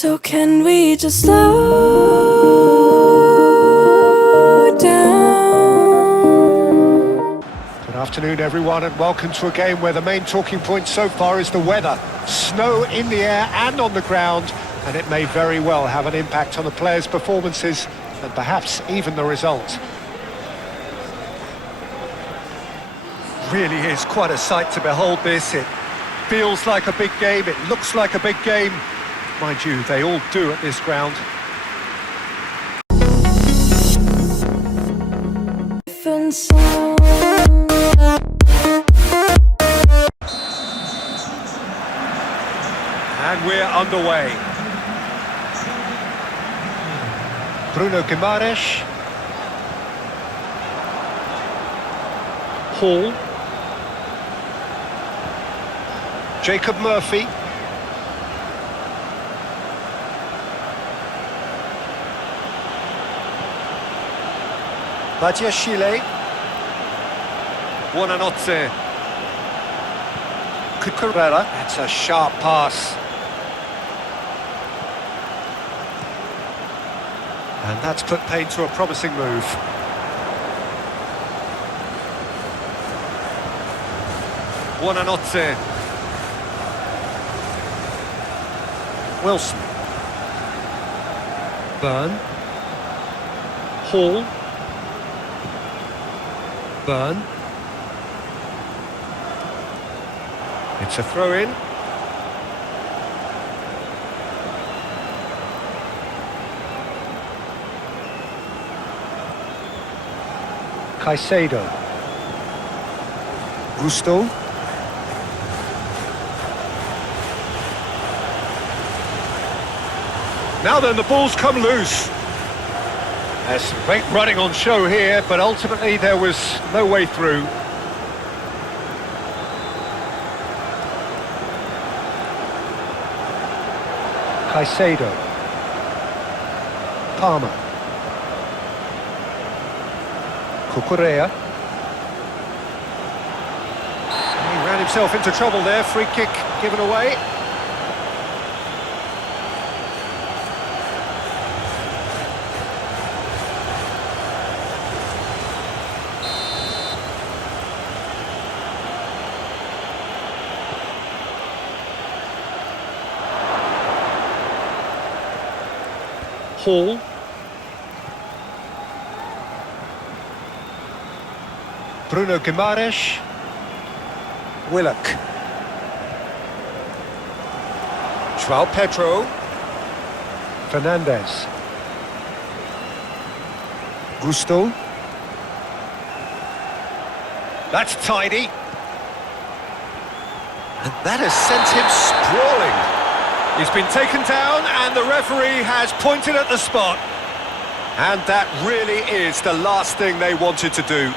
So can we just slow down? Good afternoon, everyone, and welcome to a game where the main talking point so far is the weather. Snow in the air and on the ground, and it may very well have an impact on the players' performances and perhaps even the result. Really is quite a sight to behold this. It feels like a big game, it looks like a big game. Mind you, they all do at this ground. And we're underway. Bruno Guimaraes. Hall. Jacob Murphy. Badiashile. Buonanotte. Cucurella. That's a sharp pass. And that's put paid to a promising move. Buonanotte. Wilson. Byrne. Hall. Byrne. It's a throw-in. Caicedo. Gusto. Now then, the ball's come loose. There's some great running on show here, but ultimately there was no way through. Caicedo. Palmer. Cucurella. He ran himself into trouble there. Free kick given away. Hall. Bruno Guimaraes. Willock. João Pedro. Fernandez. Gusto. That's tidy. And that has sent him sprawling. He's been taken down and the referee has pointed at the spot. And that really is the last thing they wanted to do.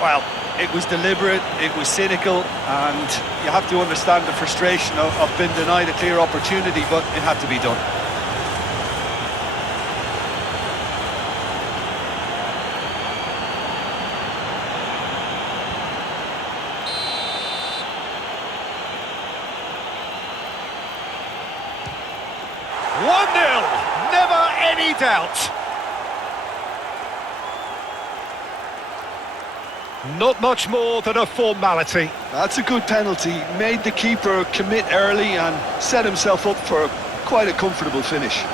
Well, it was deliberate, it was cynical, and you have to understand the frustration of being denied a clear opportunity, but it had to be done. Never any doubt. Not much more than a formality. That's a good penalty. Made the keeper commit early and set himself up for quite a comfortable finish.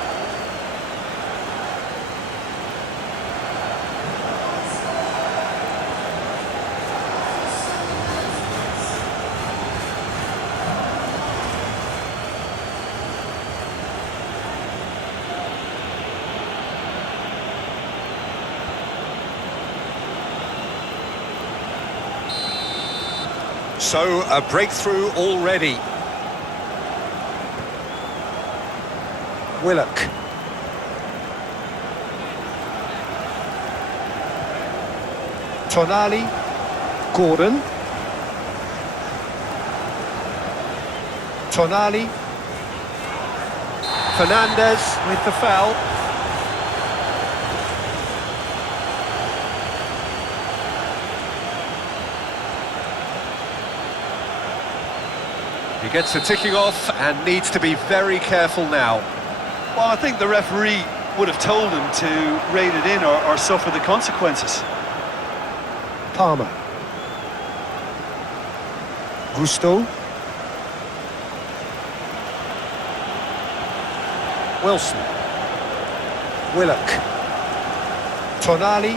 So, a breakthrough already. Willock. Tonali. Gordon. Tonali. Fernandez with the foul. He gets the ticking off and needs to be very careful now. Well, I think the referee would have told him to rate it in or suffer the consequences. Palmer. Gusto. Wilson. Willock. Tonali.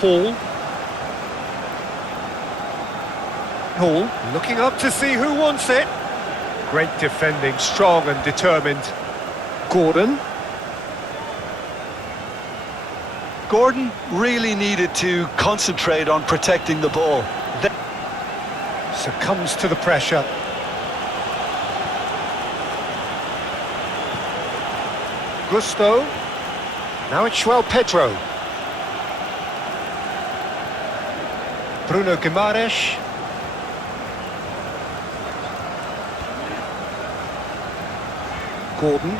Hall. Hall looking up to see who wants it. Great defending, strong and determined. Gordon. Gordon really needed to concentrate on protecting the ball. Succumbs to the pressure. Gusto. Now it's João Pedro. Bruno Guimaraes. Gordon.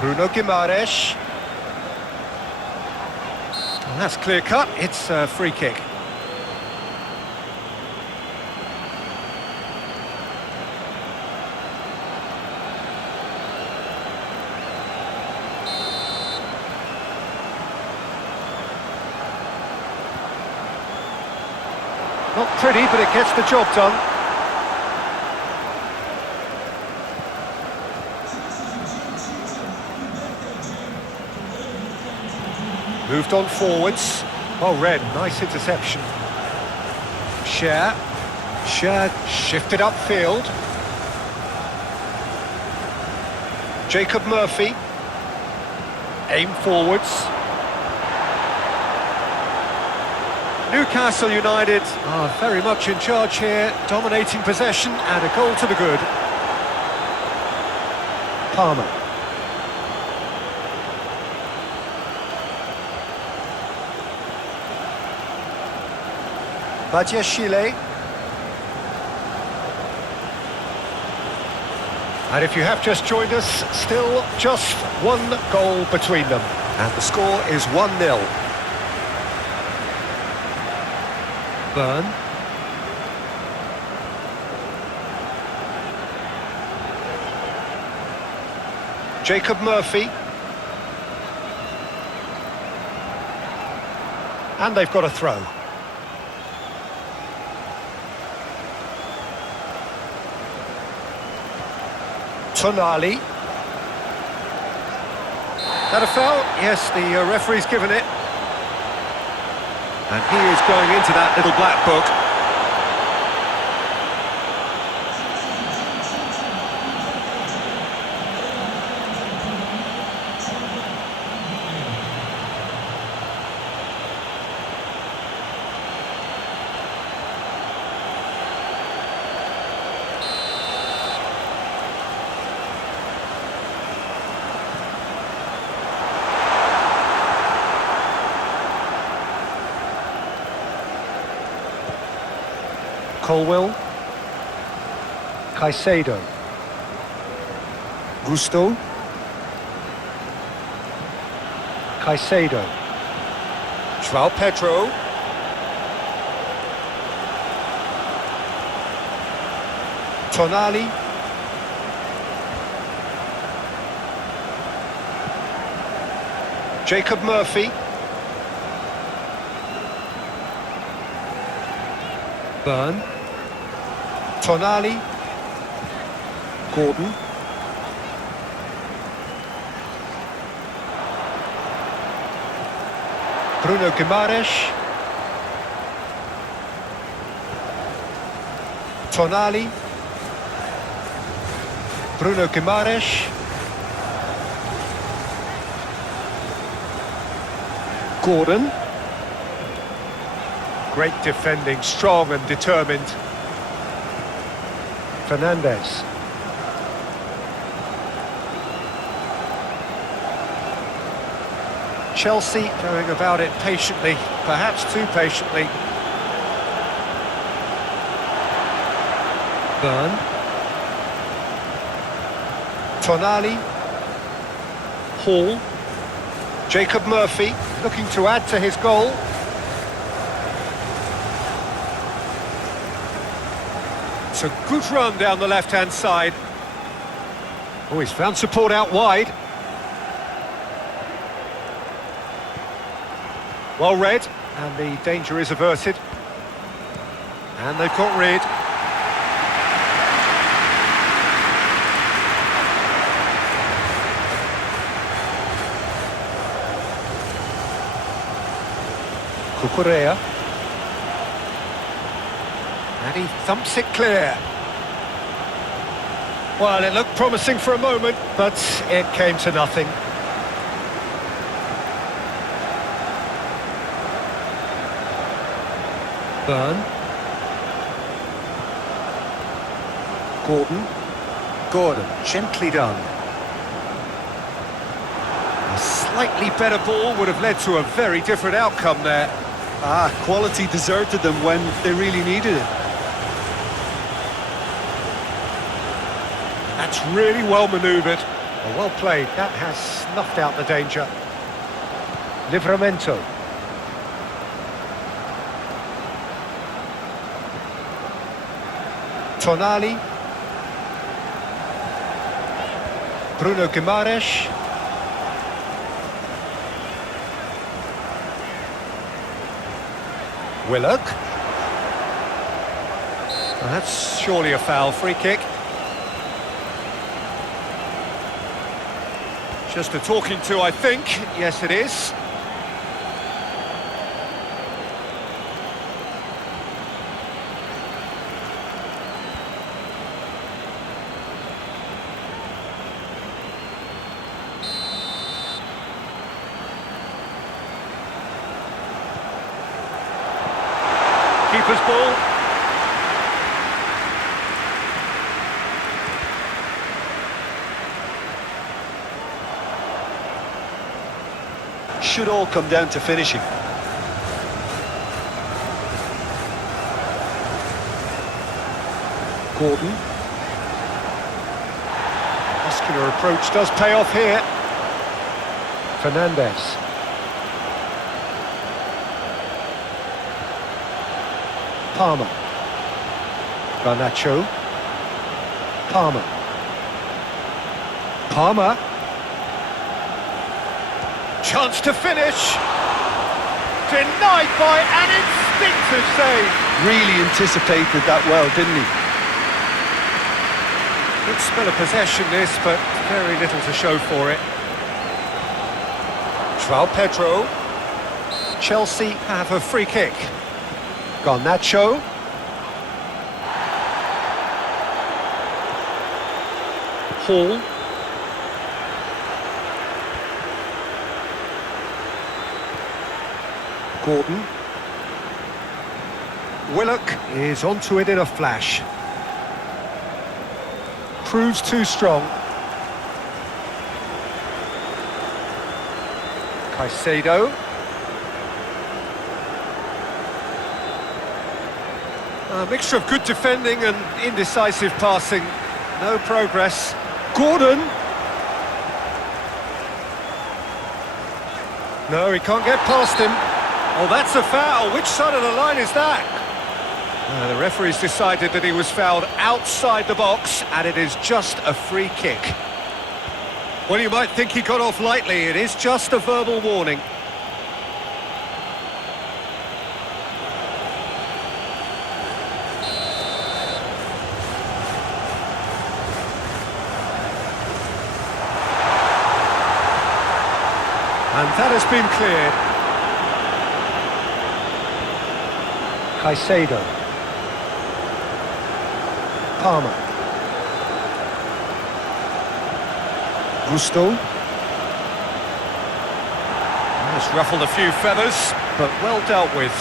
Bruno Guimaraes. And that's clear cut. It's a free kick. Not pretty, but it gets the job done. Moved on forwards. Oh, Red, nice interception. Cher shifted upfield. Jacob Murphy. Aim forwards. Newcastle United are very much in charge here, dominating possession and a goal to the good. Palmer. Badiashile. And if you have just joined us, still just one goal between them. And the score is 1-0. Byrne. Jacob Murphy. And they've got a throw. Tonali. That a foul? Yes, the referee's given it. And he is going into that little black book. Colwell. Caicedo. Gusto. Caicedo. João Pedro. Tonali. Jacob Murphy. Byrne. Tonali. Gordon. Bruno Guimaraes. Tonali. Bruno Guimaraes. Gordon. Great defending, strong and determined. Fernandes. Chelsea going about it patiently, perhaps too patiently. Byrne. Tonali. Hall. Jacob Murphy looking to add to his goal. It's a good run down the left-hand side. Oh, he's found support out wide. Well read, and the danger is averted. And they've got rid. Cucurella. And he thumps it clear. Well, it looked promising for a moment, but it came to nothing. Burn. Gordon, gently done. A slightly better ball would have led to a very different outcome there. Quality deserted them when they really needed it. That's really well manoeuvred. Well played. That has snuffed out the danger. Livramento. Tonali. Bruno Guimaraes. Willock. Well, that's surely a foul. Free kick. Just a talking to, I think. Yes, it is. Keeper's ball. Should all come down to finishing. Gordon. Muscular approach does pay off here. Fernandez. Palmer. Garnacho. Palmer. Palmer. Chance to finish. Denied by an instinctive save. Really anticipated that well, didn't he? Good spell of possession this, but very little to show for it. João Pedro. Chelsea have a free kick. Garnacho. Hall. Gordon. Willock is onto it in a flash. Proves too strong. Caicedo. A mixture of good defending and indecisive passing. No progress. Gordon. No, he can't get past him. Oh, that's a foul. Which side of the line is that? The referee's decided that he was fouled outside the box, and it is just a free kick. Well, you might think he got off lightly. It is just a verbal warning. And that has been cleared. Caicedo. Palmer. Gusto. Has ruffled a few feathers, but well dealt with.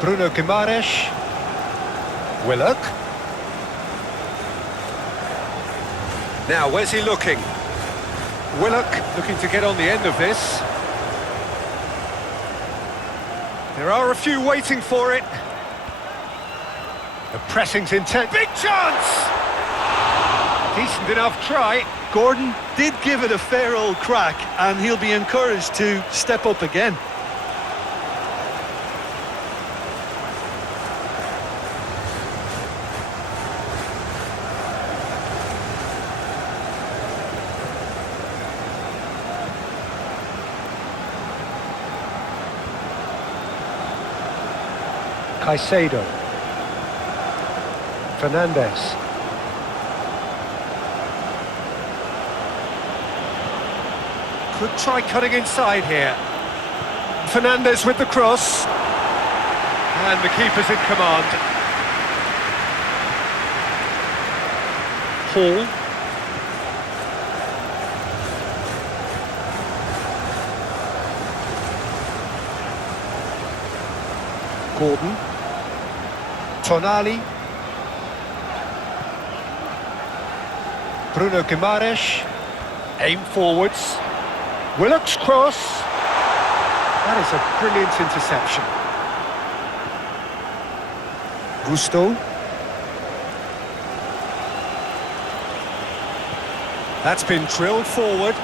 Bruno Guimaraes. Willock. Now, where's he looking? Willock looking to get on the end of this. There are a few waiting for it. The pressing's intense. Big chance! Decent enough try. Gordon did give it a fair old crack, and he'll be encouraged to step up again. Caicedo. Fernandez. Could try cutting inside here. Fernandez with the cross. And the keeper's in command. Hall. Gordon. Tonali. Bruno Guimaraes. Aim forwards. Willock's cross. That is a brilliant interception. Gusto. That's been drilled forward.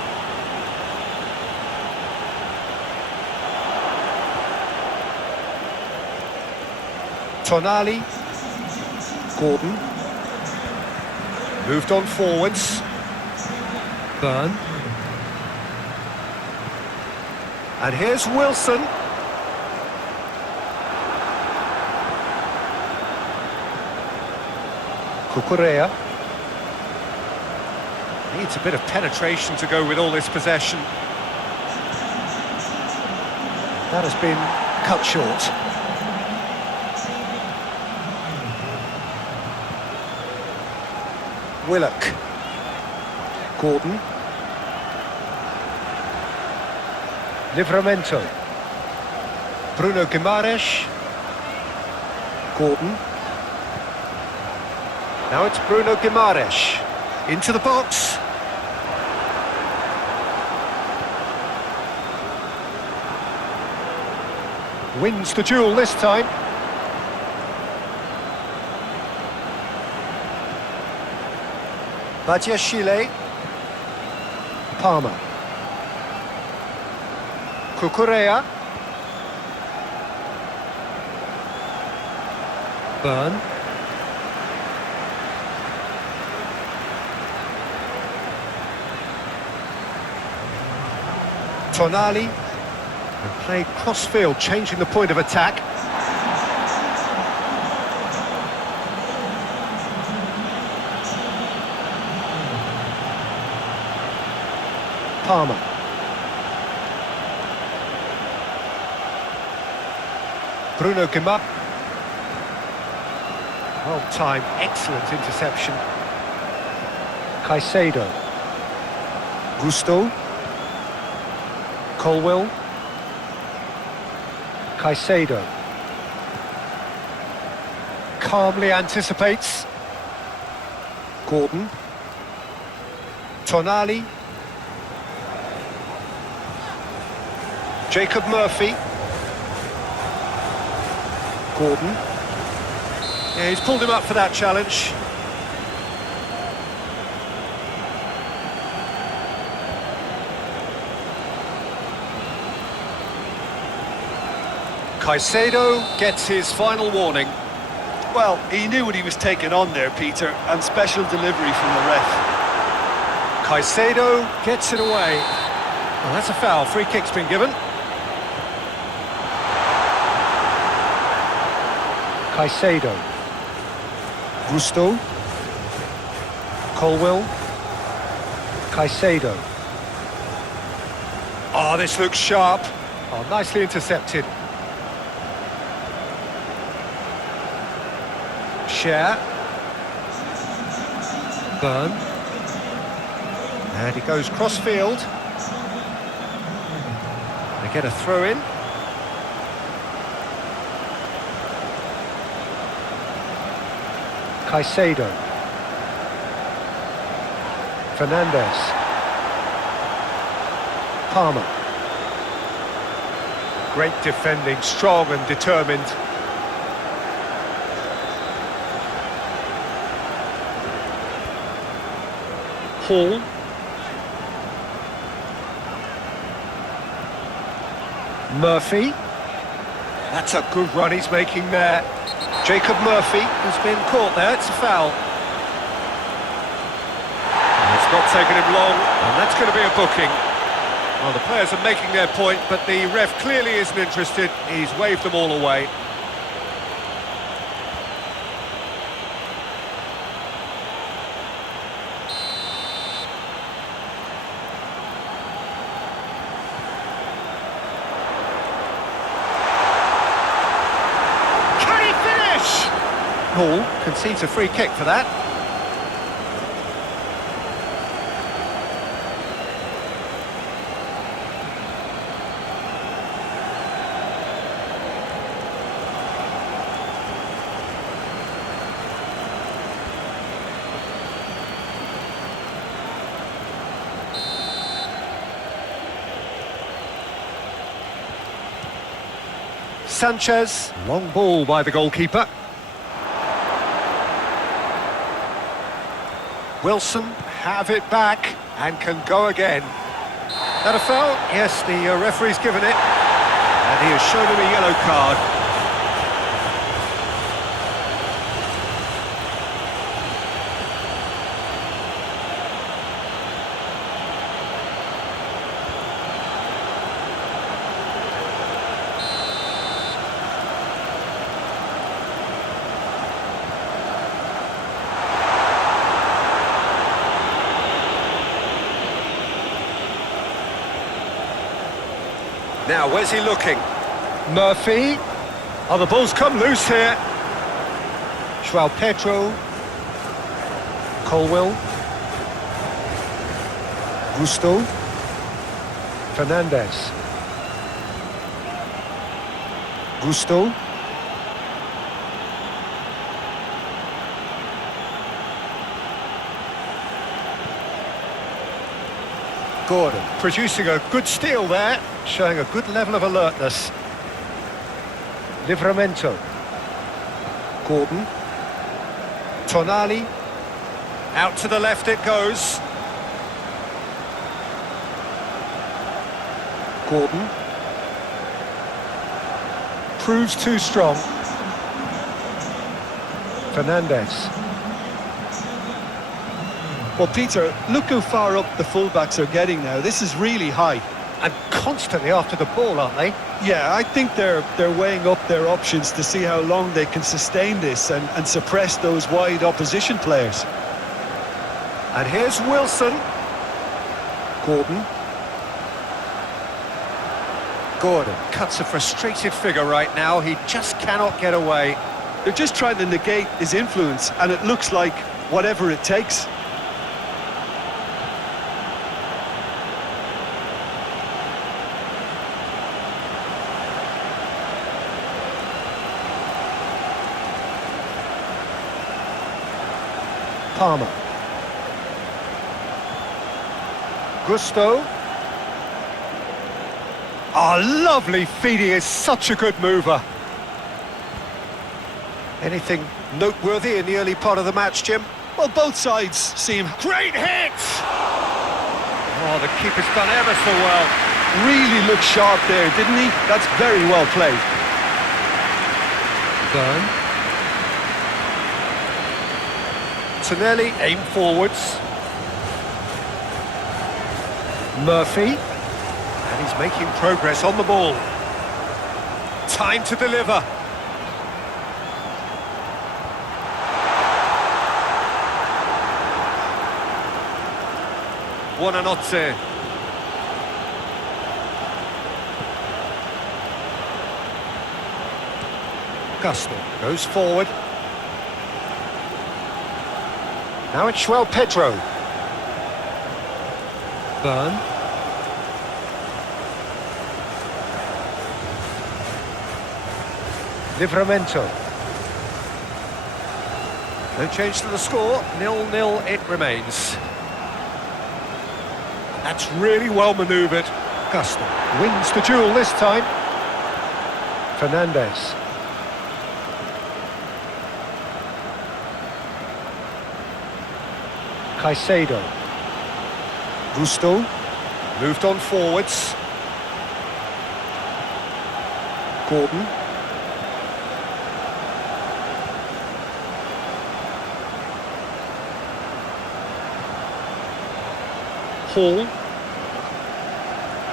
Tonali. Gordon. Moved on forwards. Burn. And here's Wilson. Cucurella. Needs a bit of penetration to go with all this possession. That has been cut short. Willock. Gordon. Livramento. Bruno Guimaraes. Gordon. Now it's Bruno Guimaraes. Into the box. Wins the duel this time. Badiashile. Palmer. Cucurella. Burn. Tonali. And played cross-field, changing the point of attack. Palmer. Bruno Guimaraes. Well timed, excellent interception. Caicedo. Gusto. Colwell. Caicedo. Calmly anticipates. Gordon. Tonali. Jacob Murphy. Gordon. Yeah, he's pulled him up for that challenge. Caicedo gets his final warning. Well, he knew what he was taking on there, Peter, and special delivery from the ref. Caicedo gets it away. Well, that's a foul. Free kick's been given. Caicedo. Gusto. Colwell. Caicedo. Oh, this looks sharp. Oh, nicely intercepted. Share. Burn. And he goes cross-field. They get a throw-in. Caicedo. Fernandez. Palmer. Great defending, strong and determined. Hall. Murphy. That's a good run he's making there. Jacob Murphy has been caught there, it's a foul. And it's not taken him long, and that's going to be a booking. Well, the players are making their point, but the ref clearly isn't interested. He's waved them all away. Hall concedes a free kick for that. Sanchez, long ball by the goalkeeper. Wilson have it back and can go again. That a foul? Yes, the referee's given it. And he has shown him a yellow card. Now, where's he looking? Murphy. Oh, the ball's come loose here. João Pedro. Colwell. Gusto. Fernandez. Gusto. Gordon producing a good steal there, showing a good level of alertness. Livramento. Gordon. Tonali. Out to the left it goes. Gordon. Proves too strong. Fernandez. Well, Peter, look how far up the fullbacks are getting now. This is really high. And constantly after the ball, aren't they? Yeah, I think they're weighing up their options to see how long they can sustain this and suppress those wide opposition players. And here's Wilson. Gordon. Gordon cuts a frustrated figure right now. He just cannot get away. They're just trying to negate his influence, and it looks like whatever it takes. Palmer. Gusto. Oh, lovely feed. He is such a good mover. Anything noteworthy in the early part of the match, Jim? Well, both sides seem... Great hit! Oh, the keeper's done ever so well. Really looked sharp there, didn't he? That's very well played. Burn. Tonelli, aim forwards. Murphy. And he's making progress on the ball. Time to deliver. Buonanotte. Gusto goes forward. Now it's João Pedro. Burn. Livramento. No change to the score, 0-0 it remains. That's really well manoeuvred. Gusto wins the duel this time. Fernandez. Caicedo. Gusto. Moved on forwards. Gordon. Hall.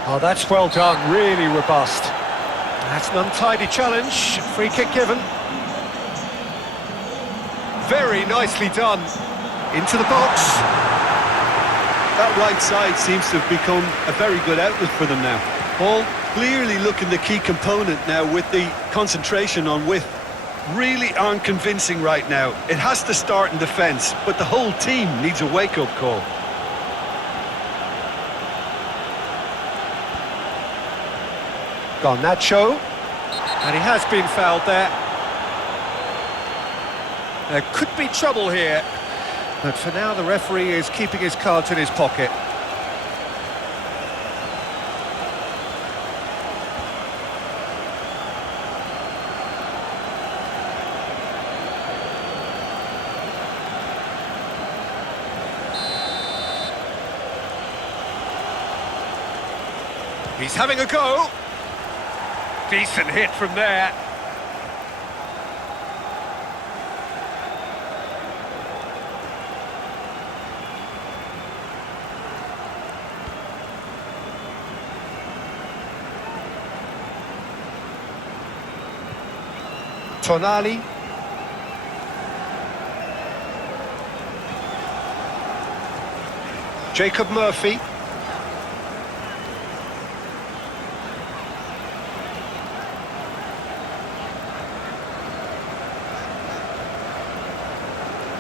Oh, that's well done, really robust. That's an untidy challenge, free kick given. Very nicely done. Into the box. That right side seems to have become a very good outlet for them now. Hall clearly looking the key component now with the concentration on width. really aren't convincing right now. It has to start in defence, but the whole team needs a wake-up call. Garnacho. And he has been fouled there. There could be trouble here. But for now, the referee is keeping his cards in his pocket. He's having a go. Decent hit from there. Tonali. Jacob Murphy.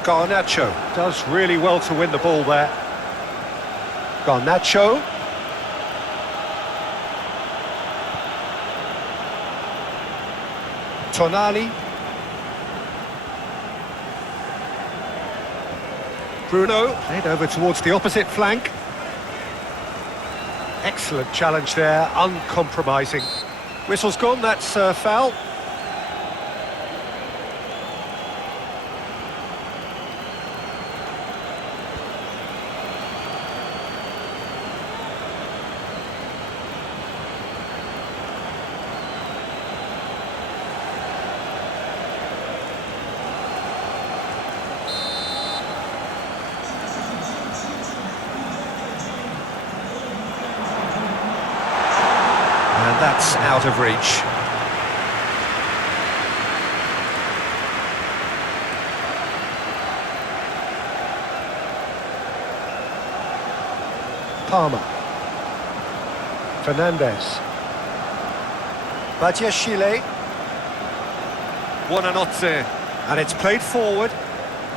Garnacho does really well to win the ball there. Garnacho. Tonali. Bruno, played over towards the opposite flank. Excellent challenge there, uncompromising. Whistle's gone, that's foul. That's out of reach. Palmer. Fernandez. Badiashile. Buonanotte. And it's played forward.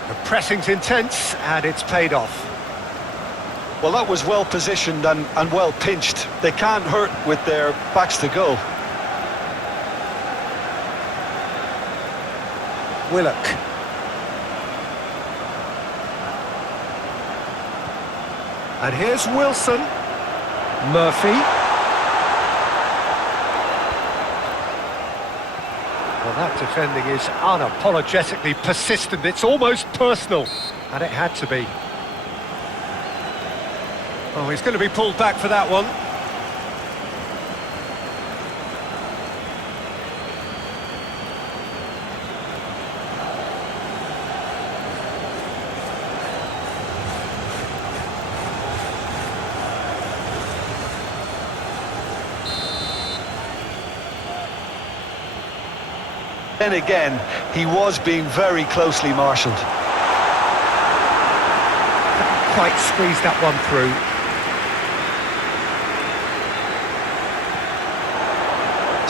The pressing's intense and it's paid off. Well, that was well positioned and well pinched. They can't hurt with their backs to goal. Willock. And here's Wilson. Murphy. Well, that defending is unapologetically persistent. It's almost personal. And it had to be. Oh, he's going to be pulled back for that one. Then again, he was being very closely marshalled. Couldn't quite squeeze that one through.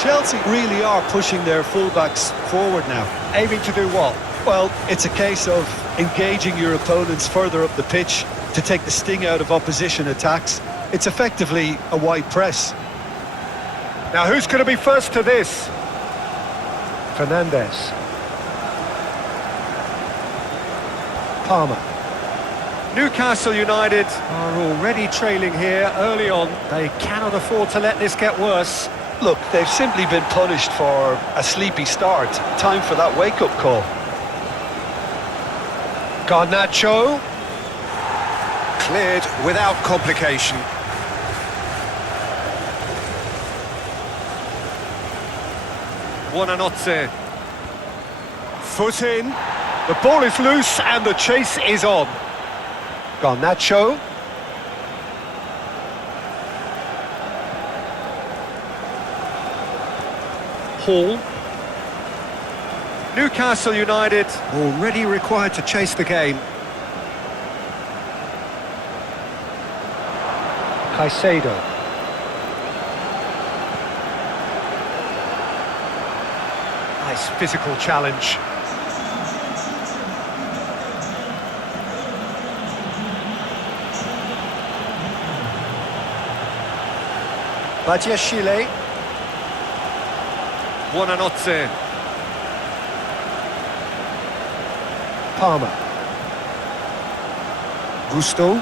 Chelsea really are pushing their fullbacks forward now. Aiming to do what? Well, it's a case of engaging your opponents further up the pitch to take the sting out of opposition attacks. It's effectively a wide press. Now who's going to be first to this? Fernandez. Palmer. Newcastle United are already trailing here early on. They cannot afford to let this get worse. Look, they've simply been punished for a sleepy start. Time for that wake-up call. Garnacho. Cleared without complication. Buonanotte. Foot in. The ball is loose and the chase is on. Garnacho. Hall. Newcastle United already required to chase the game. Caicedo. Nice physical challenge. Badiashile. Buonanotte. Palmer. Gusto.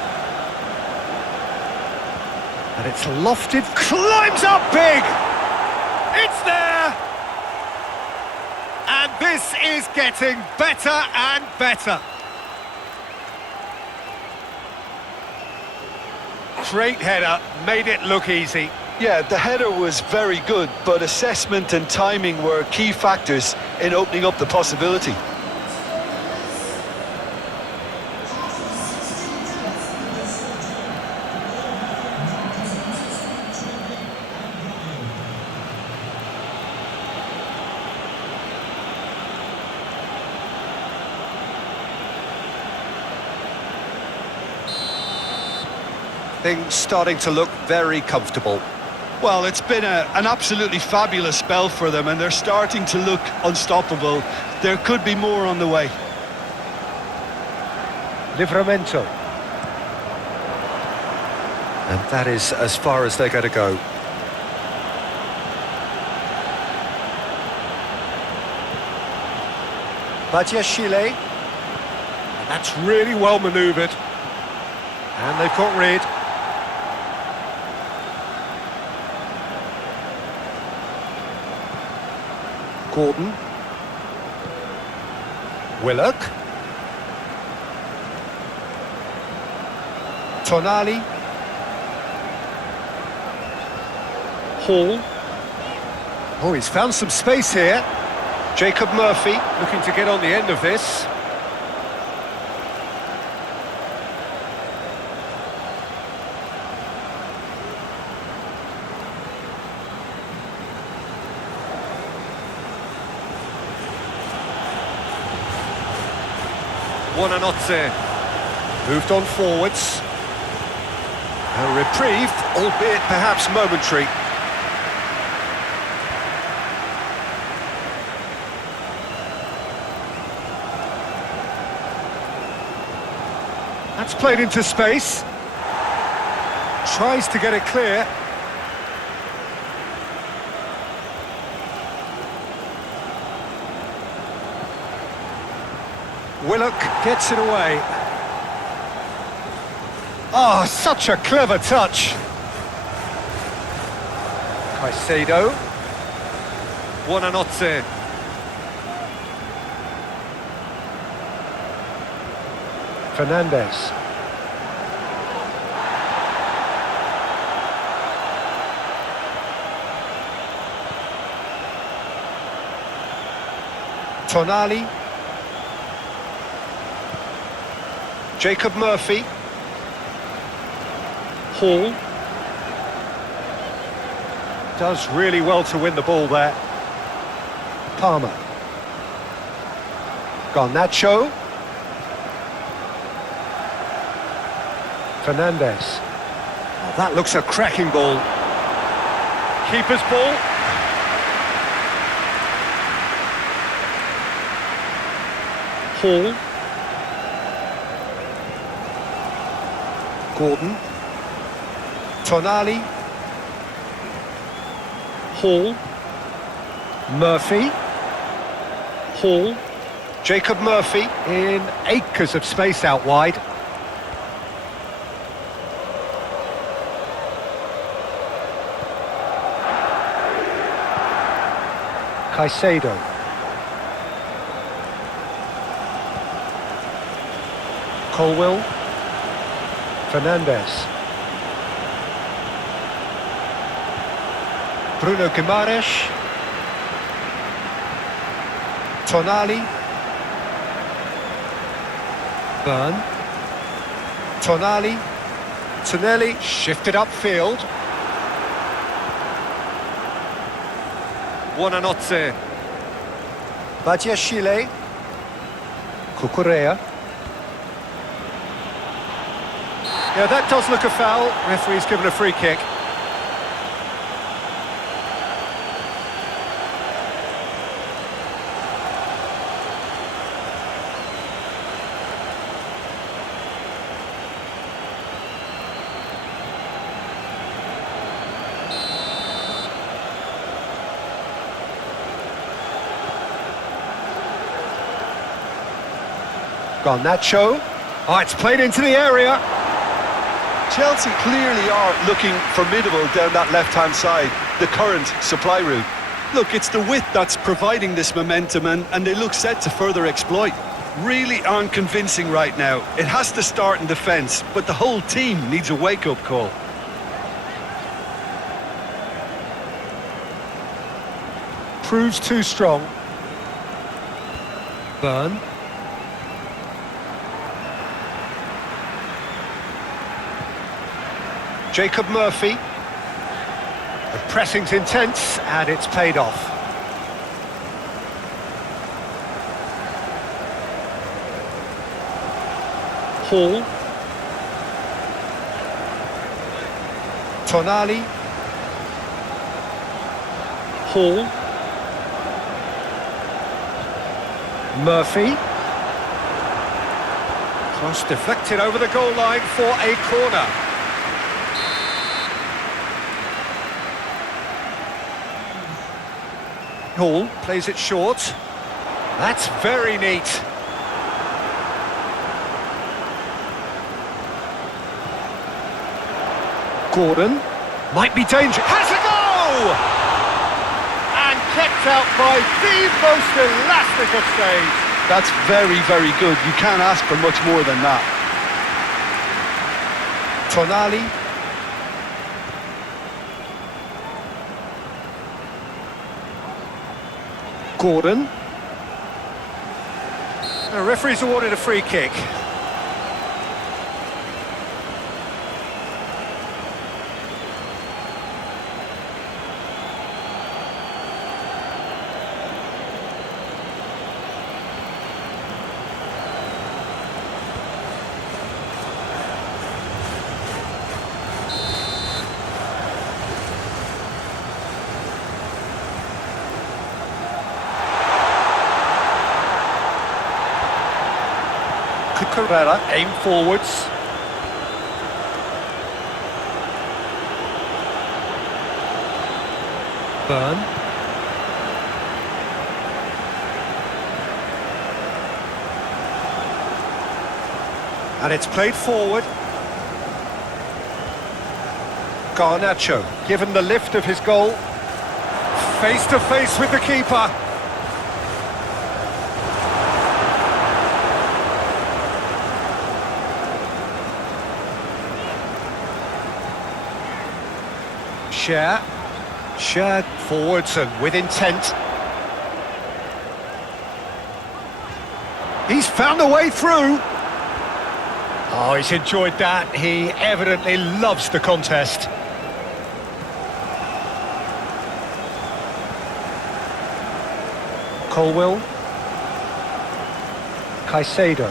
And it's lofted, climbs up big! It's there! And this is getting better and better. Great header, made it look easy. Yeah, the header was very good, but assessment and timing were key factors in opening up the possibility. Things starting to look very comfortable. Well, it's been an absolutely fabulous spell for them, and they're starting to look unstoppable. There could be more on the way. Livramento. And that is as far as they're going to go. Badiashile. And that's really well manoeuvred. And they've got rid. Gordon. Willock. Tonali. Hall. Oh, he's found some space here. Jacob Murphy looking to get on the end of this. Buonanotte. Moved on forwards. A reprieve, albeit perhaps momentary. That's played into space. Tries to get it clear. Willock gets it away. Oh, such a clever touch. Caicedo. Buonanotte. Fernandez. Tonali. Jacob Murphy. Hall. Does really well to win the ball there. Palmer. Garnacho. Fernandez. Oh, that looks a cracking ball. Keeper's ball. Hall. Gordon. Tonali. Hall. Murphy. Hall. Jacob Murphy in acres of space out wide. Caicedo. Colwill. Fernandez. Bruno Guimaraes. Tonali. Byrne. Tonali. Tonelli shifted upfield. Buonanotte. Badiashile. Cucurella. Yeah, that does look a foul. Referee's given a free kick. Garnacho. Oh, it's played into the area. Chelsea clearly are looking formidable down that left-hand side, the current supply route. Look, it's the width that's providing this momentum, and they look set to further exploit. Really aren't convincing right now. It has to start in defence, but the whole team needs a wake-up call. Proves too strong. Burn. Jacob Murphy. The pressing's intense, and it's paid off. Hall. Tonali. Hall. Murphy. Cross deflected over the goal line for a corner. Hall plays it short. That's very neat. Gordon might be dangerous. Has a go! And kept out by the most elastic of saves. That's very, very good. You can't ask for much more than that. Tonali. Gordon. The referee's awarded a free kick. Carrera, aim forwards. Burn. And it's played forward. Garnacho, given the lift of his goal. Face to face with the keeper. Share forwards and with intent. He's found a way through. Oh, he's enjoyed that. He evidently loves the contest. Colwill. Caicedo.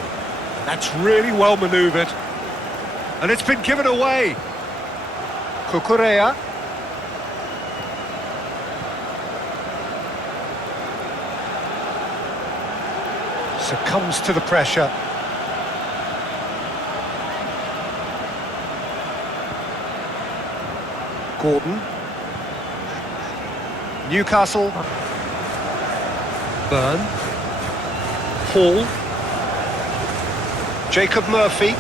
That's really well manoeuvred. And it's been given away. Cucurella. Succumbs to the pressure. Gordon. Newcastle. Burn. Hall. Jacob Murphy.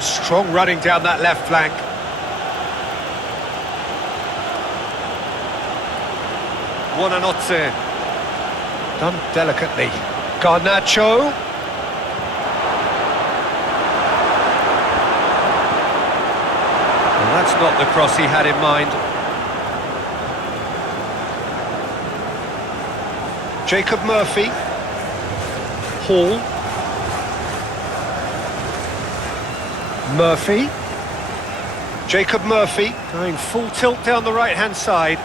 Strong running down that left flank. Buonanotte. Done delicately. Garnacho. Well, that's not the cross he had in mind. Jacob Murphy. Hall. Murphy. Jacob Murphy going full tilt down the right-hand side.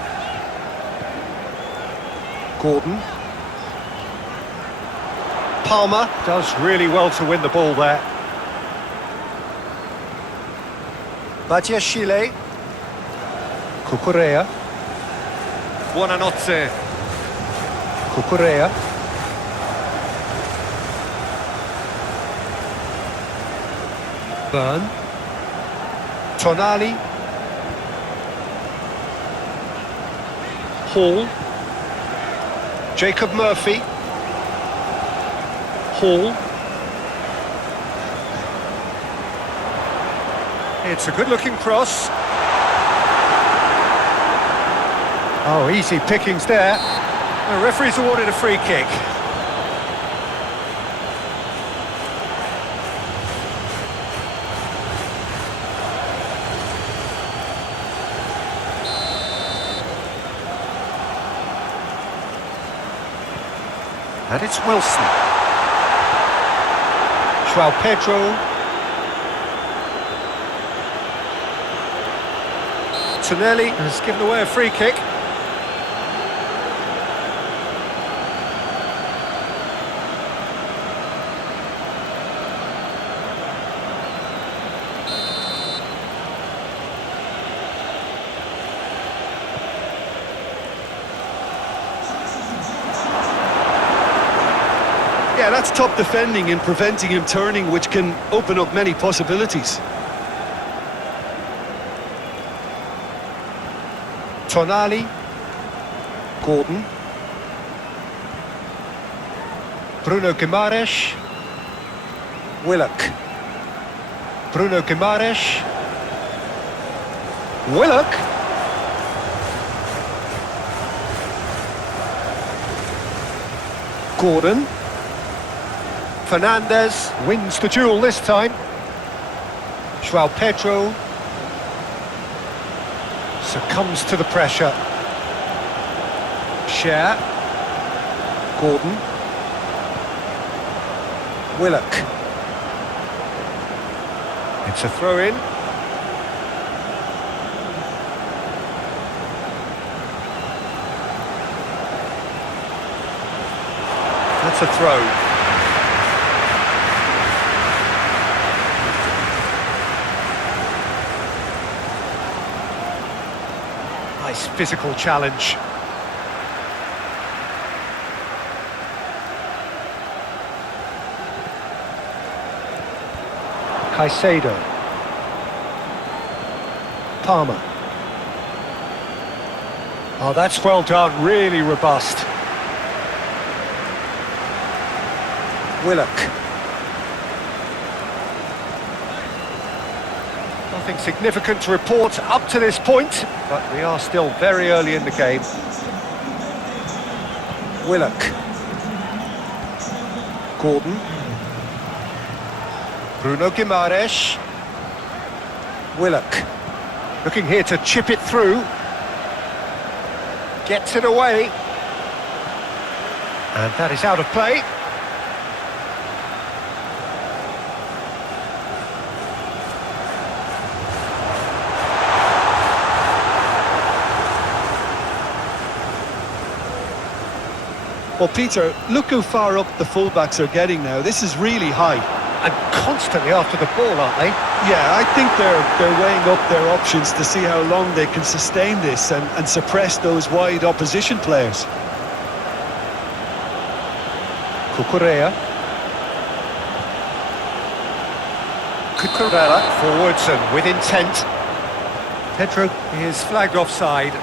Gordon. Palmer does really well to win the ball there. Badiashile. Cucurella. Buonanotte. Cucurella. Burn. Tonali. Hall. Jacob Murphy. Hall. It's a good-looking cross. Oh, easy pickings there. The referee's awarded a free kick. And it's Wilson. João Pedro. Tonelli has given away a free kick. Yeah, that's top defending and preventing him turning, which can open up many possibilities. Tonali. Gordon. Bruno Guimaraes. Willock. Bruno Guimaraes. Willock. Gordon. Fernandez wins the duel this time. João Pedro succumbs to the pressure. Cher. Gordon. Willock. It's a throw-in. That's a throw. Nice physical challenge. Caicedo. Palmer. Oh, that's well done, really robust. Willock. Nothing significant to report up to this point, but we are still very early in the game. Willock. Gordon. Bruno Guimaraes. Willock. Looking here to chip it through. Gets it away. And that is out of play. Well, Peter, look how far up the fullbacks are getting now. This is really high. And constantly after the ball, aren't they? Yeah, I think they're weighing up their options to see how long they can sustain this and suppress those wide opposition players. Cucurella. Cucurella forwards and with intent. Pedro is flagged offside.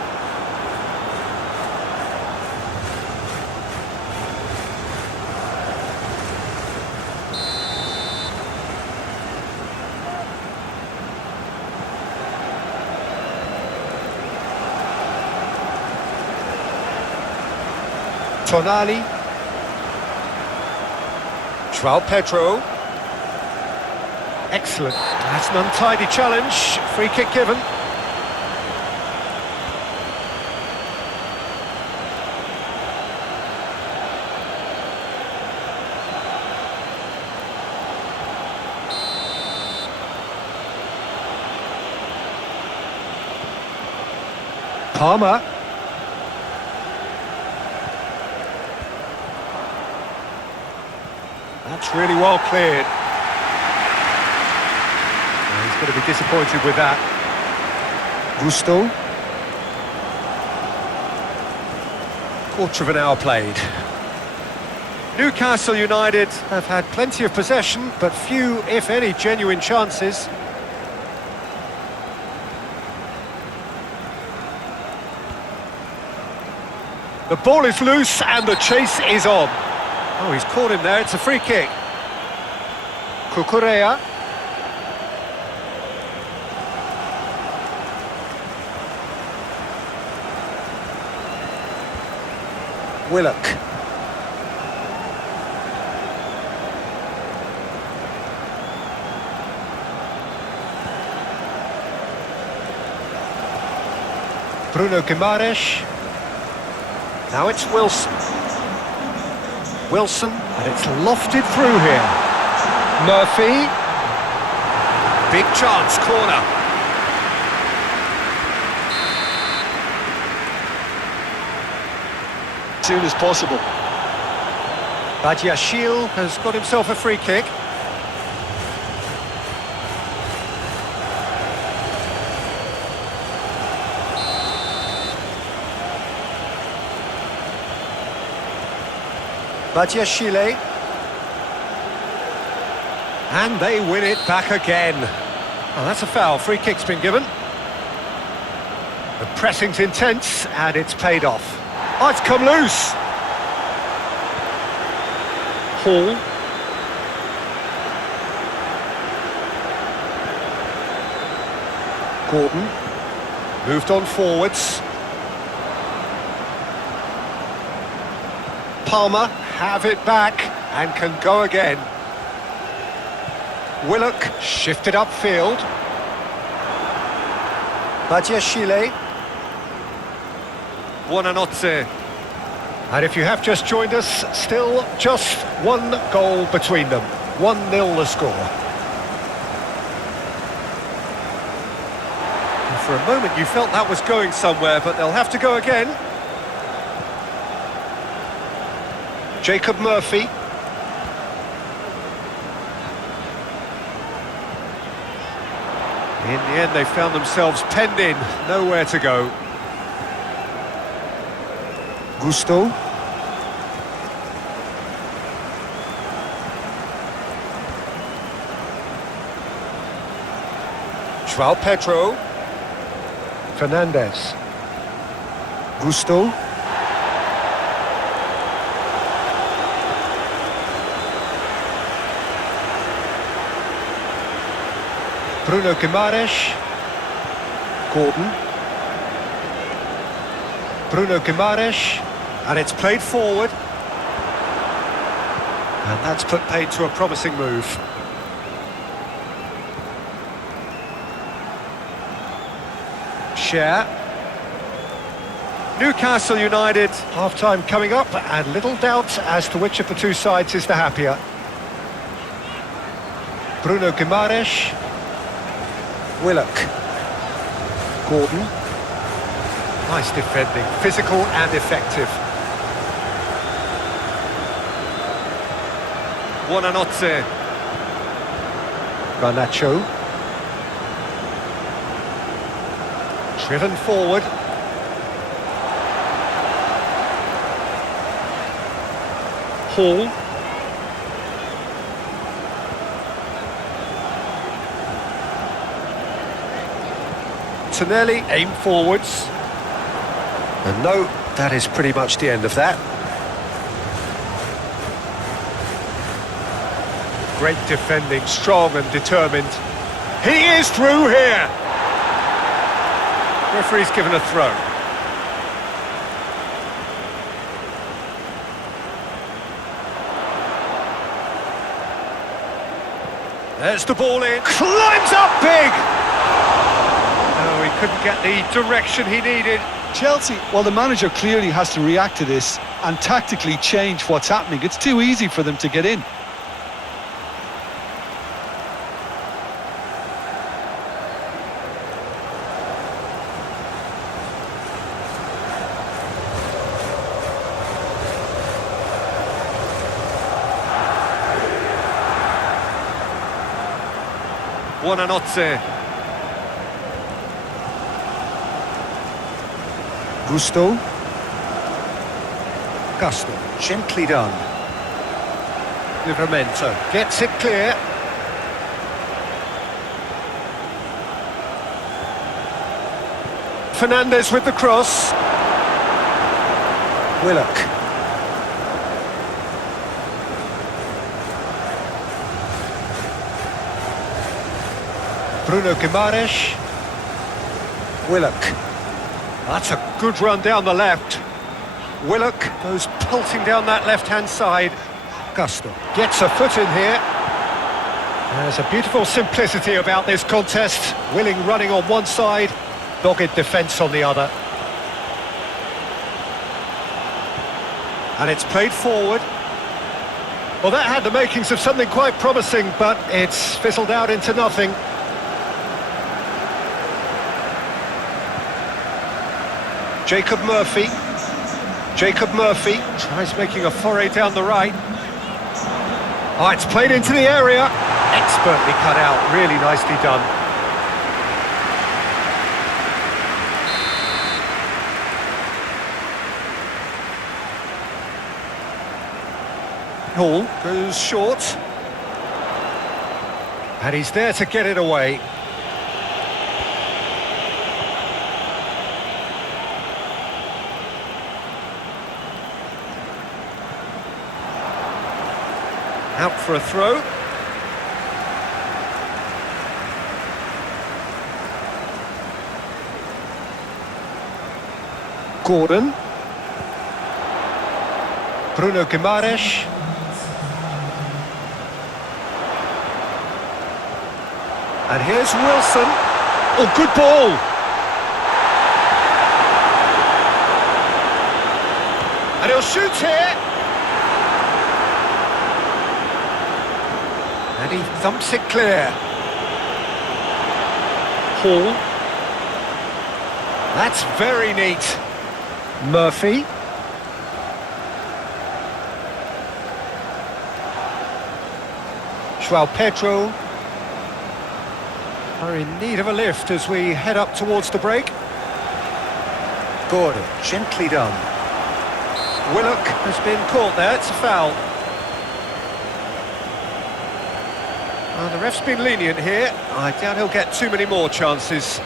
Tonali. João Pedro. Excellent. That's an untidy challenge. Free kick given. Palmer. That's really well cleared. He's going to be disappointed with that. Gusto. Quarter of an hour played. Newcastle United have had plenty of possession, but few, if any, genuine chances. The ball is loose and the chase is on. Oh, he's caught him there, it's a free kick. Kukurea. Willock. Bruno Guimaraes. Now it's Wilson. Wilson, and it's lofted through here. Murphy. Big chance, corner. As soon as possible. Badiashile has got himself a free kick. Badiashile. And they win it back again. Oh, that's a foul. Free kick's been given. The pressing's intense and it's paid off. Oh, it's come loose. Hall. Gordon. Moved on forwards. Palmer have it back and can go again. Willock shifted upfield. Badiashile. Buonanotte. And if you have just joined us, still just one goal between them. 1-0 the score. And for a moment you felt that was going somewhere, but they'll have to go again. Jacob Murphy. In the end they found themselves penned in, nowhere to go. Gusto. João Pedro. Fernandez. Gusto. Bruno Guimaraes. Gordon. Bruno Guimaraes. And it's played forward. And that's put paid to a promising move. Share. Newcastle United, half-time coming up, and little doubt as to which of the two sides is the happier. Bruno Guimaraes. Willock. Gordon. Nice defending, physical and effective. Buonanotte. Garnacho. Driven forward. Hall. Tonelli aim forwards. And no, that is pretty much the end of that. Great defending, strong and determined. He is through here! Referee's given a throw. There's the ball in, climbs up big! No, he couldn't get the direction he needed. Chelsea, well, the manager clearly has to react to this and tactically change what's happening. It's too easy for them to get in. Buonanotte. Gusto. Gusto, gently done. Livramento gets it clear. Fernandez with the cross. Willock. Bruno Guimaraes. Willock. That's a good run down the left. Willock goes pulsing down that left-hand side. Gusto gets a foot in here. There's a beautiful simplicity about this contest. Willing running on one side, dogged defence on the other. And it's played forward. Well, that had the makings of something quite promising, but it's fizzled out into nothing. Jacob Murphy. Jacob Murphy tries making a foray down the right. Oh, it's played into the area. Expertly cut out, really nicely done. Hall goes short. And he's there to get it away. Out for a throw. Gordon. Bruno Guimaraes. And here's Wilson. Oh, good ball. And he'll shoot here. And he thumps it clear. Hall. That's very neat. Murphy. João Pedro are in need of a lift as we head up towards the break. Gordon, gently done. Willock has been caught there, it's a foul. The ref's been lenient here. I doubt he'll get too many more chances.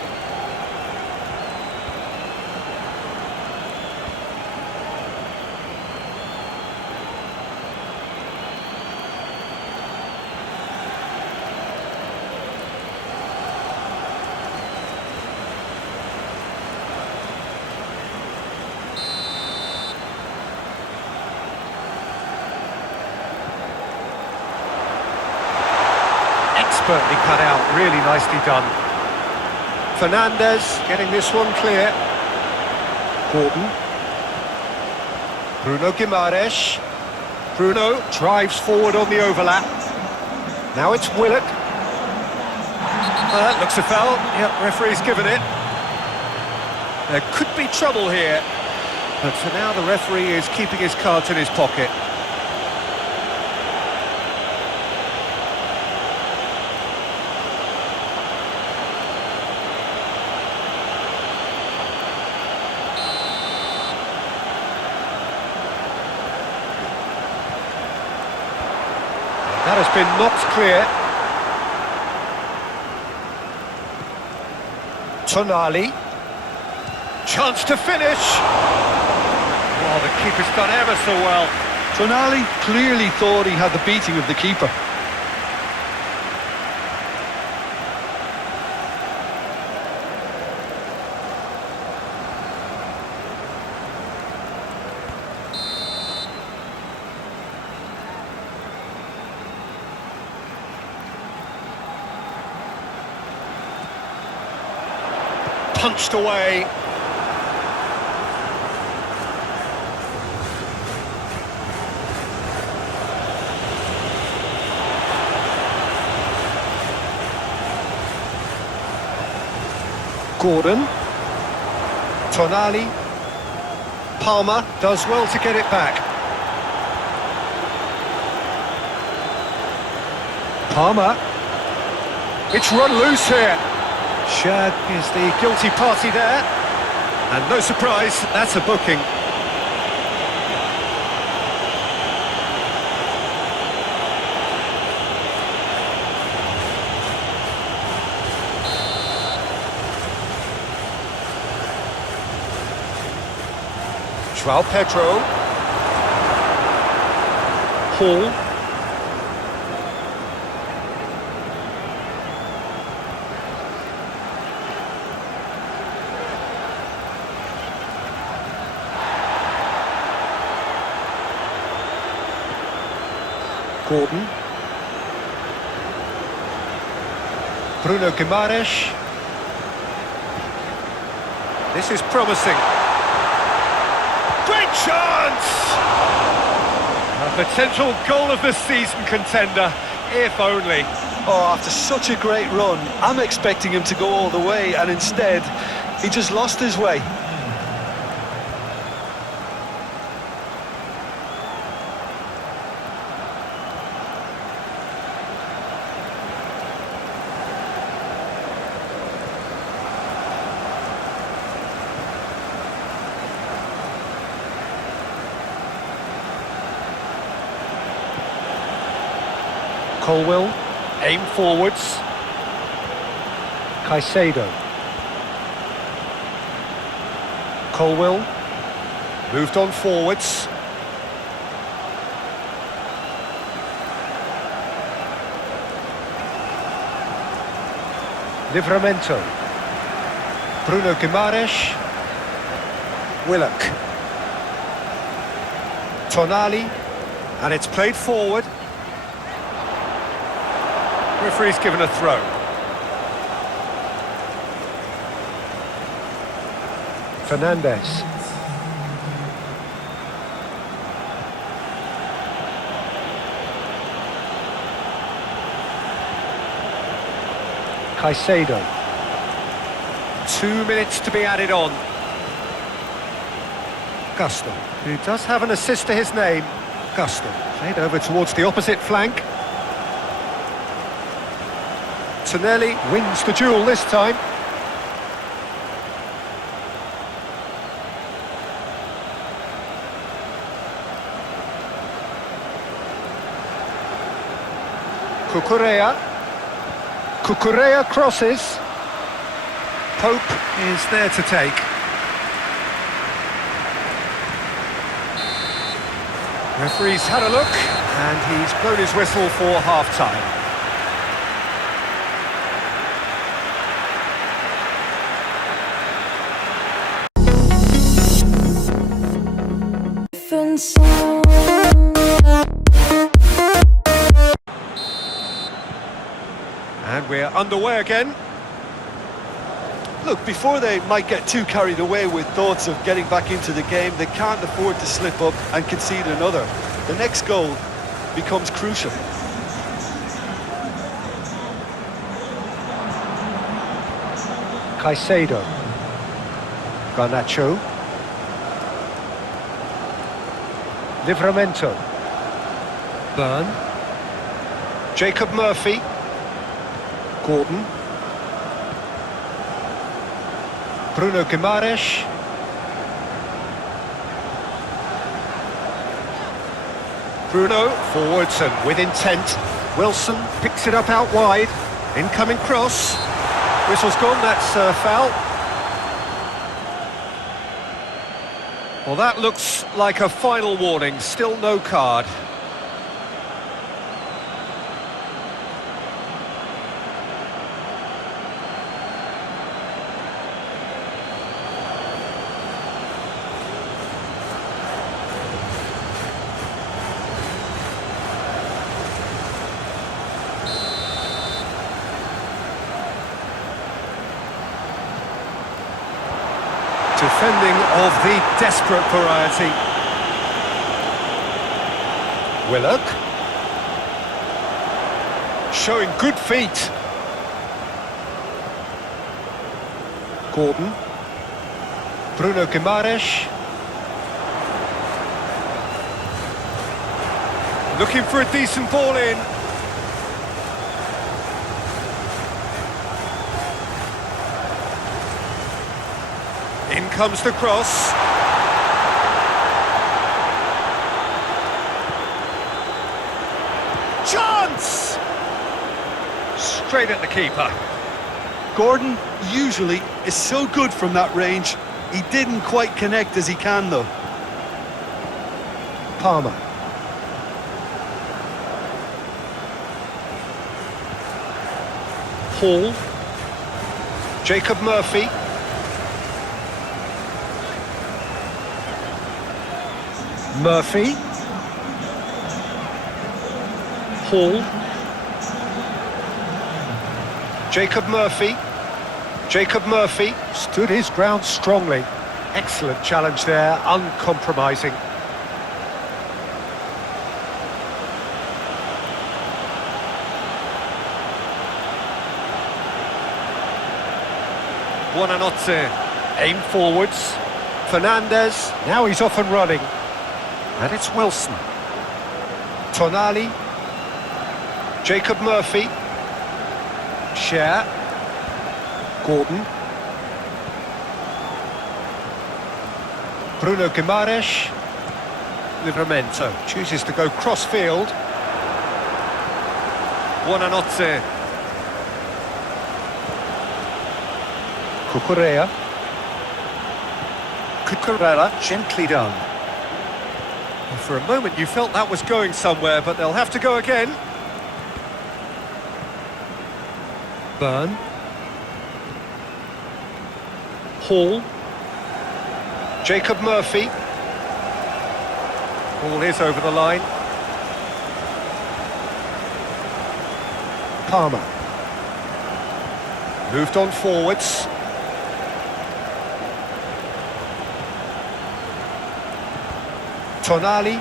Expertly cut out, really nicely done. Fernandez getting this one clear. Gordon. Bruno Guimaraes. Bruno drives forward on the overlap. Now it's Willock. Well, that looks a foul. Yep, referee's given it. There could be trouble here. But for now, the referee is keeping his cards in his pocket. That has been knocked clear. Tonali. Chance to finish. Well, the keeper's done ever so well. Tonali clearly thought he had the beating of the keeper. Punched away. Gordon. Tonali. Palmer does well to get it back. Palmer. It's run loose here. Shad is the guilty party there. And no surprise, that's a booking. João Pedro. Hall. Gordon. Bruno Guimaraes. This is promising. Great chance! A potential goal of the season contender, if only. Oh, after such a great run, I'm expecting him to go all the way, and instead, he just lost his way. Colwill, aim forwards. Caicedo. Colwill, moved on forwards. Livramento. Bruno Guimaraes. Willock. Tonali, and it's played forward. Referee's given a throw. Fernandes. Caicedo. 2 minutes to be added on. Gusto, who does have an assist to his name. Gusto, played over towards the opposite flank. Tonelli wins the duel this time. Cucurella crosses. Pope is there to take. Referee's had a look and he's blown his whistle for half-time. And we're underway again. Look, before they might get too carried away with thoughts of getting back into the game, they can't afford to slip up and concede another. The next goal becomes crucial. Caicedo. Garnacho. Livramento. Byrne. Jacob Murphy. Gordon. Bruno Guimaraes. Bruno forwards and with intent. Wilson picks it up out wide. Incoming cross. Whistle's gone, that's a foul. Well, that looks like a final warning, still no card. Defending of the desperate variety. Willock. Showing good feet. Gordon. Bruno Guimaraes. Looking for a decent ball in. In comes the cross. Chance! Straight at the keeper. Gordon usually is so good from that range. He didn't quite connect as he can, though. Palmer. Hall. Jacob Murphy. Murphy. Hall. Jacob Murphy. Jacob Murphy stood his ground strongly. Excellent challenge there, uncompromising. Buonanotte, aim forwards. Fernandez, now he's off and running. And it's Wilson. Tonali. Jacob Murphy. Cher. Gordon. Bruno Guimaraes. Livramento chooses to go cross-field. Buonanotte. Cucurella. Cucurella, gently done. Well, for a moment you felt that was going somewhere, but they'll have to go again. Byrne. Hall. Jacob Murphy. Ball is over the line. Palmer. Moved on forwards. Tonali.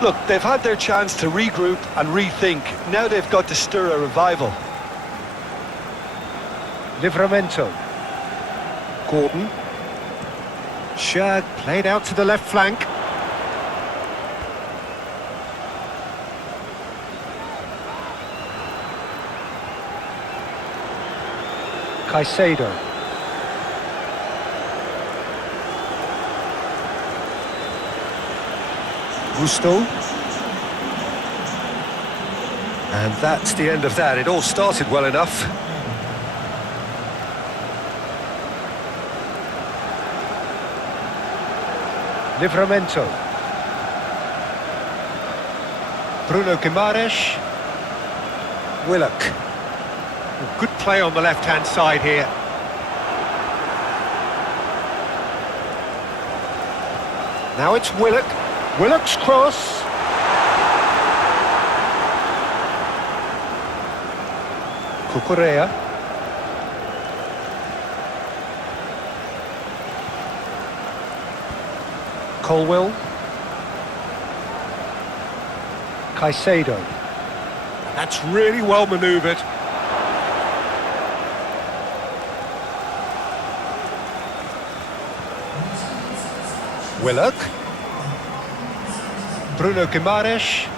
Look, they've had their chance to regroup and rethink. Now they've got to stir a revival. Livramento. Gordon. Shad played out to the left flank. Caicedo. Gusto. And that's the end of that. It all started well enough. Livramento. Bruno Guimaraes. Willock. Good play on the left-hand side here. Now it's Willock. Willock's cross. Cucurella. Colwell. Caicedo. That's really well manoeuvred. Willock. Bruno Guimaraes.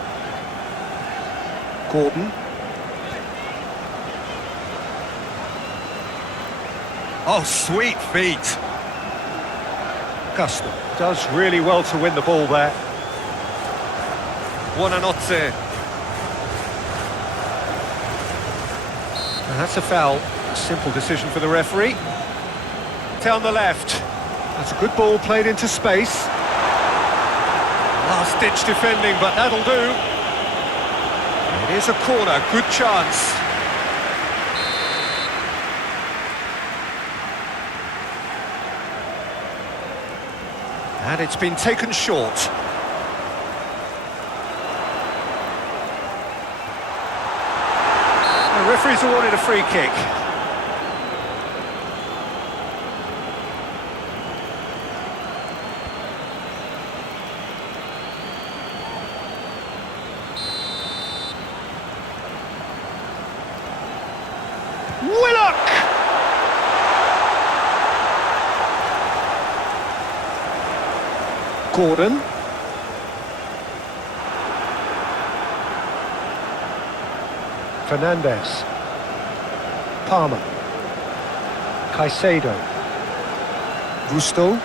Gordon. Oh, sweet feet. Augusto does really well to win the ball there. Buonanotte. And that's a foul. A simple decision for the referee. Down the left. That's a good ball played into space. Last-ditch defending, but that'll do. It is a corner, good chance. And it's been taken short. The referee's awarded a free kick. Willock! Gordon. Fernandez. Palmer. Caicedo. Gusto.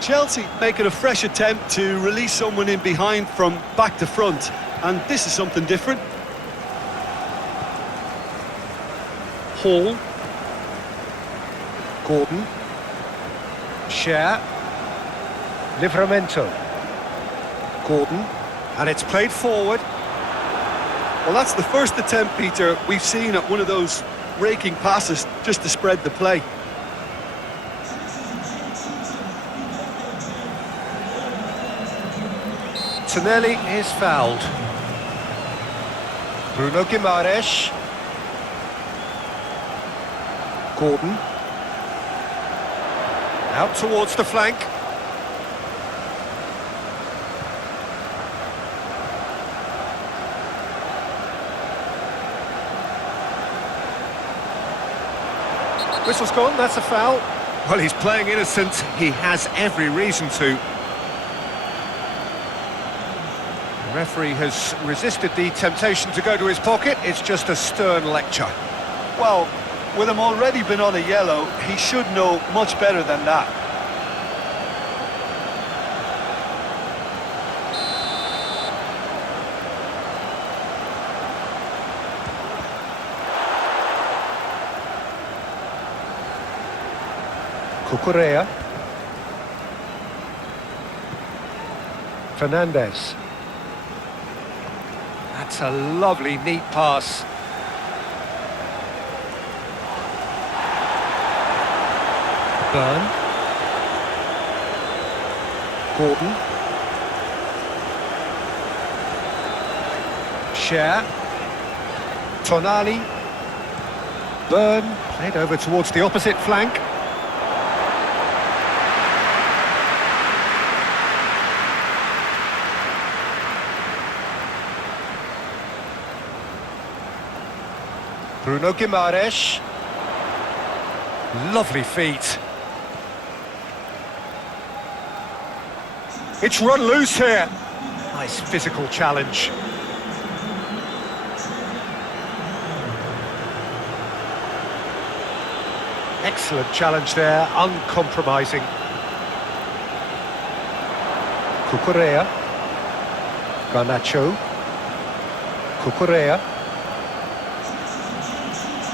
Chelsea making a fresh attempt to release someone in behind from back to front, and this is something different. Hall. Gordon. Share. Livramento. Gordon. And it's played forward. Well, that's the first attempt, Peter, we've seen at one of those raking passes just to spread the play. Tonelli is fouled. Bruno Guimaraes. Gordon. Out towards the flank. Whistle's gone, that's a foul. Well, he's playing innocent. He has every reason to. The referee has resisted the temptation to go to his pocket. It's just a stern lecture. Well, with him already been on a yellow, he should know much better than that. Cucurella. Fernandez. That's a lovely, neat pass. Burn. Gordon. Share. Tonali. Burn. Played over towards the opposite flank. Bruno Guimaraes. Lovely feet. It's run loose here. Nice physical challenge. Excellent challenge there, uncompromising. Cucurella. Garnacho. Cucurella.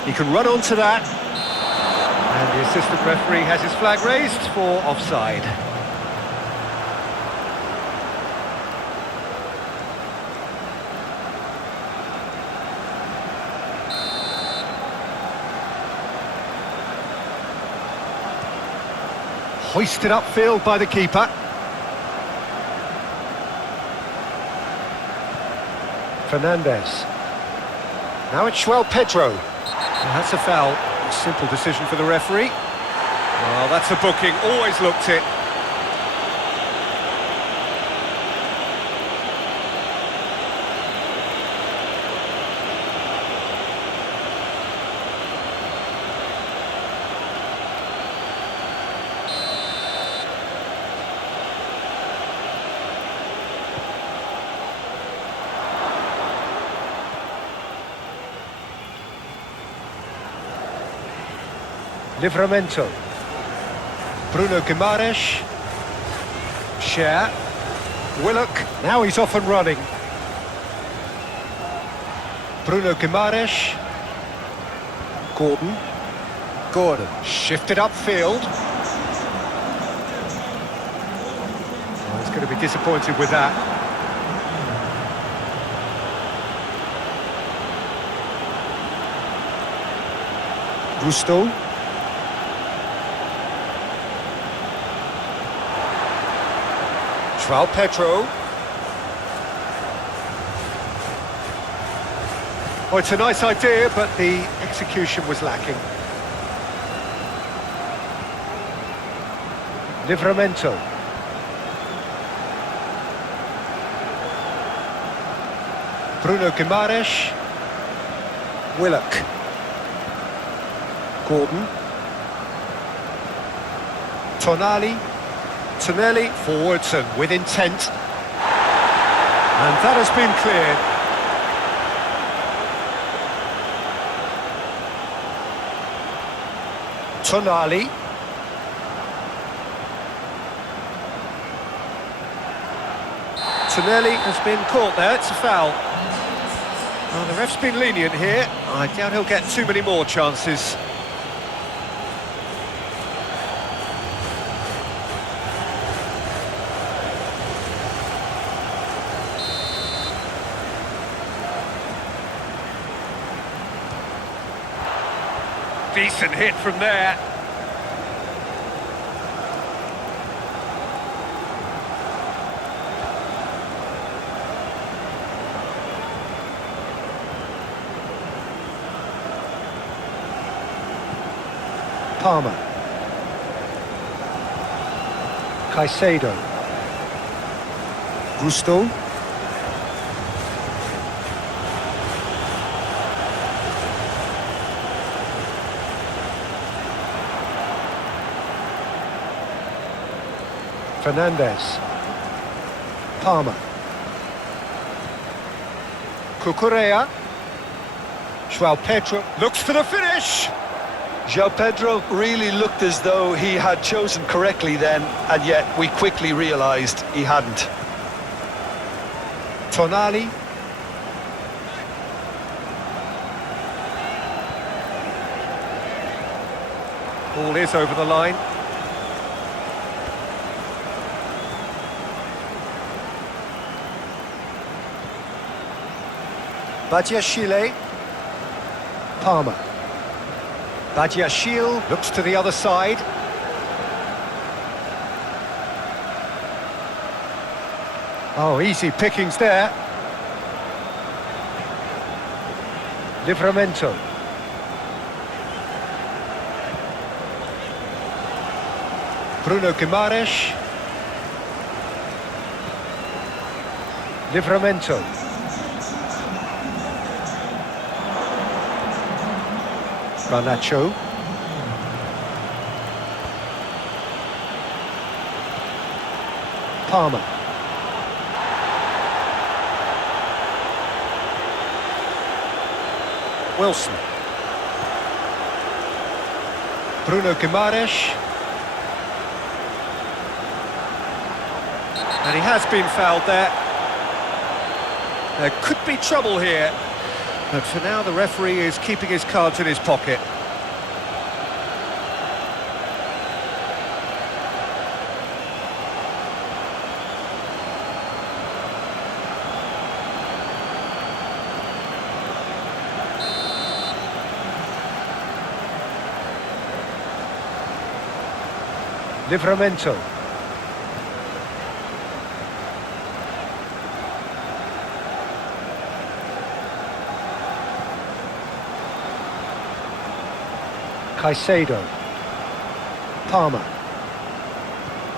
He can run onto that. And the assistant referee has his flag raised for offside. Hoisted upfield by the keeper. Fernandez. Now it's Pedro. Well, that's a foul. A simple decision for the referee. Well, that's a booking. Always looked it. Livramento. Bruno Guimaraes. Share. Willock. Now he's off and running. Bruno Guimaraes. Gordon. Gordon. Shifted upfield. Oh, he's going to be disappointed with that. Gusto. Pedro. Oh, it's a nice idea, but the execution was lacking. Livramento. Bruno Guimaraes. Willock. Gordon. Tonali. Tonelli forwards and with intent. And that has been cleared. Tonali. Tonelli has been caught there, it's a foul. Well, the ref's been lenient here. I doubt he'll get too many more chances. Decent hit from there. Palmer. Caicedo. Gusto. Fernandez. Palmer. Cucurella. João Pedro looks for the finish. João Pedro really looked as though he had chosen correctly then, and yet we quickly realised he hadn't. Tonali. Ball is over the line. Badiashile. Palmer. Badiashile looks to the other side. Oh, easy pickings there. Livramento. Bruno Guimaraes. Livramento. Garnacho. Palmer. Wilson. Bruno Guimaraes. And he has been fouled there. There could be trouble here. But for now, the referee is keeping his cards in his pocket. Livramento. Caicedo. Palmer.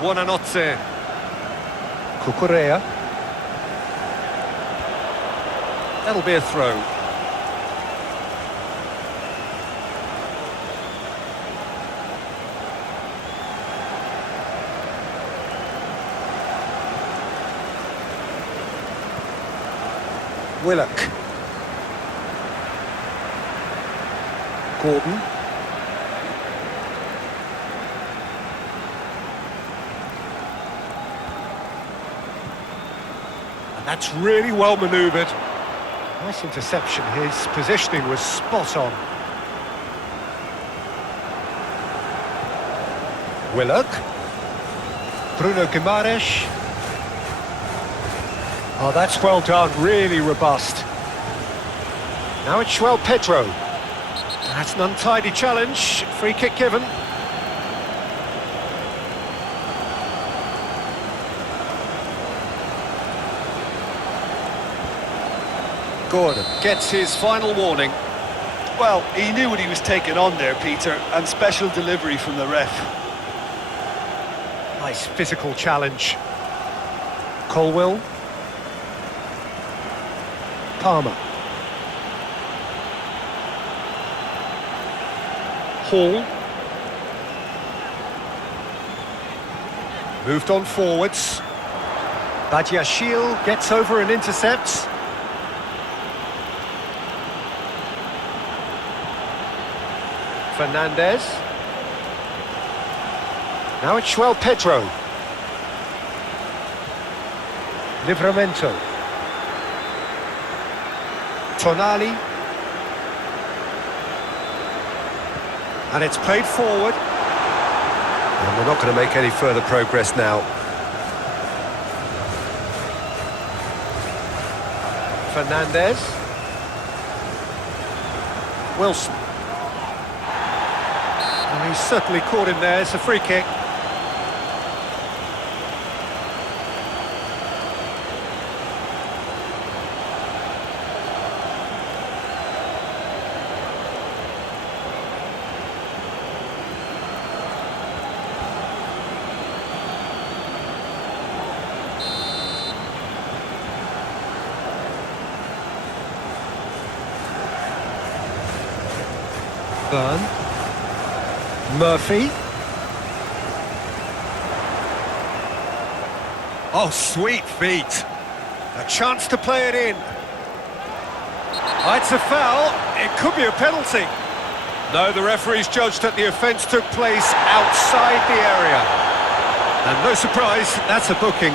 Buonanotte. Cucurella. That'll be a throw. Willock. Gordon. And that's really well manoeuvred. Nice interception. His positioning was spot on. Willock. Bruno Guimaraes. Oh, that's well done, really robust. Now it's João Pedro. That's an untidy challenge, free kick given. Gordon gets his final warning. Well, he knew what he was taking on there, Peter, and special delivery from the ref. Nice physical challenge. Colwill. Palmer. Hall. Moved on forwards. Badiashile gets over and intercepts. Fernandez. Now it's João Pedro. Livramento. Tonali. And it's played forward. And they're not going to make any further progress now. Fernandez. Wilson. Oh, he's certainly caught him there. It's a free kick. Burn. Murphy. Oh, sweet feet. A chance to play it in. Oh, it's a foul. It could be a penalty. No, the referee's judged that the offence took place outside the area. And no surprise, that's a booking.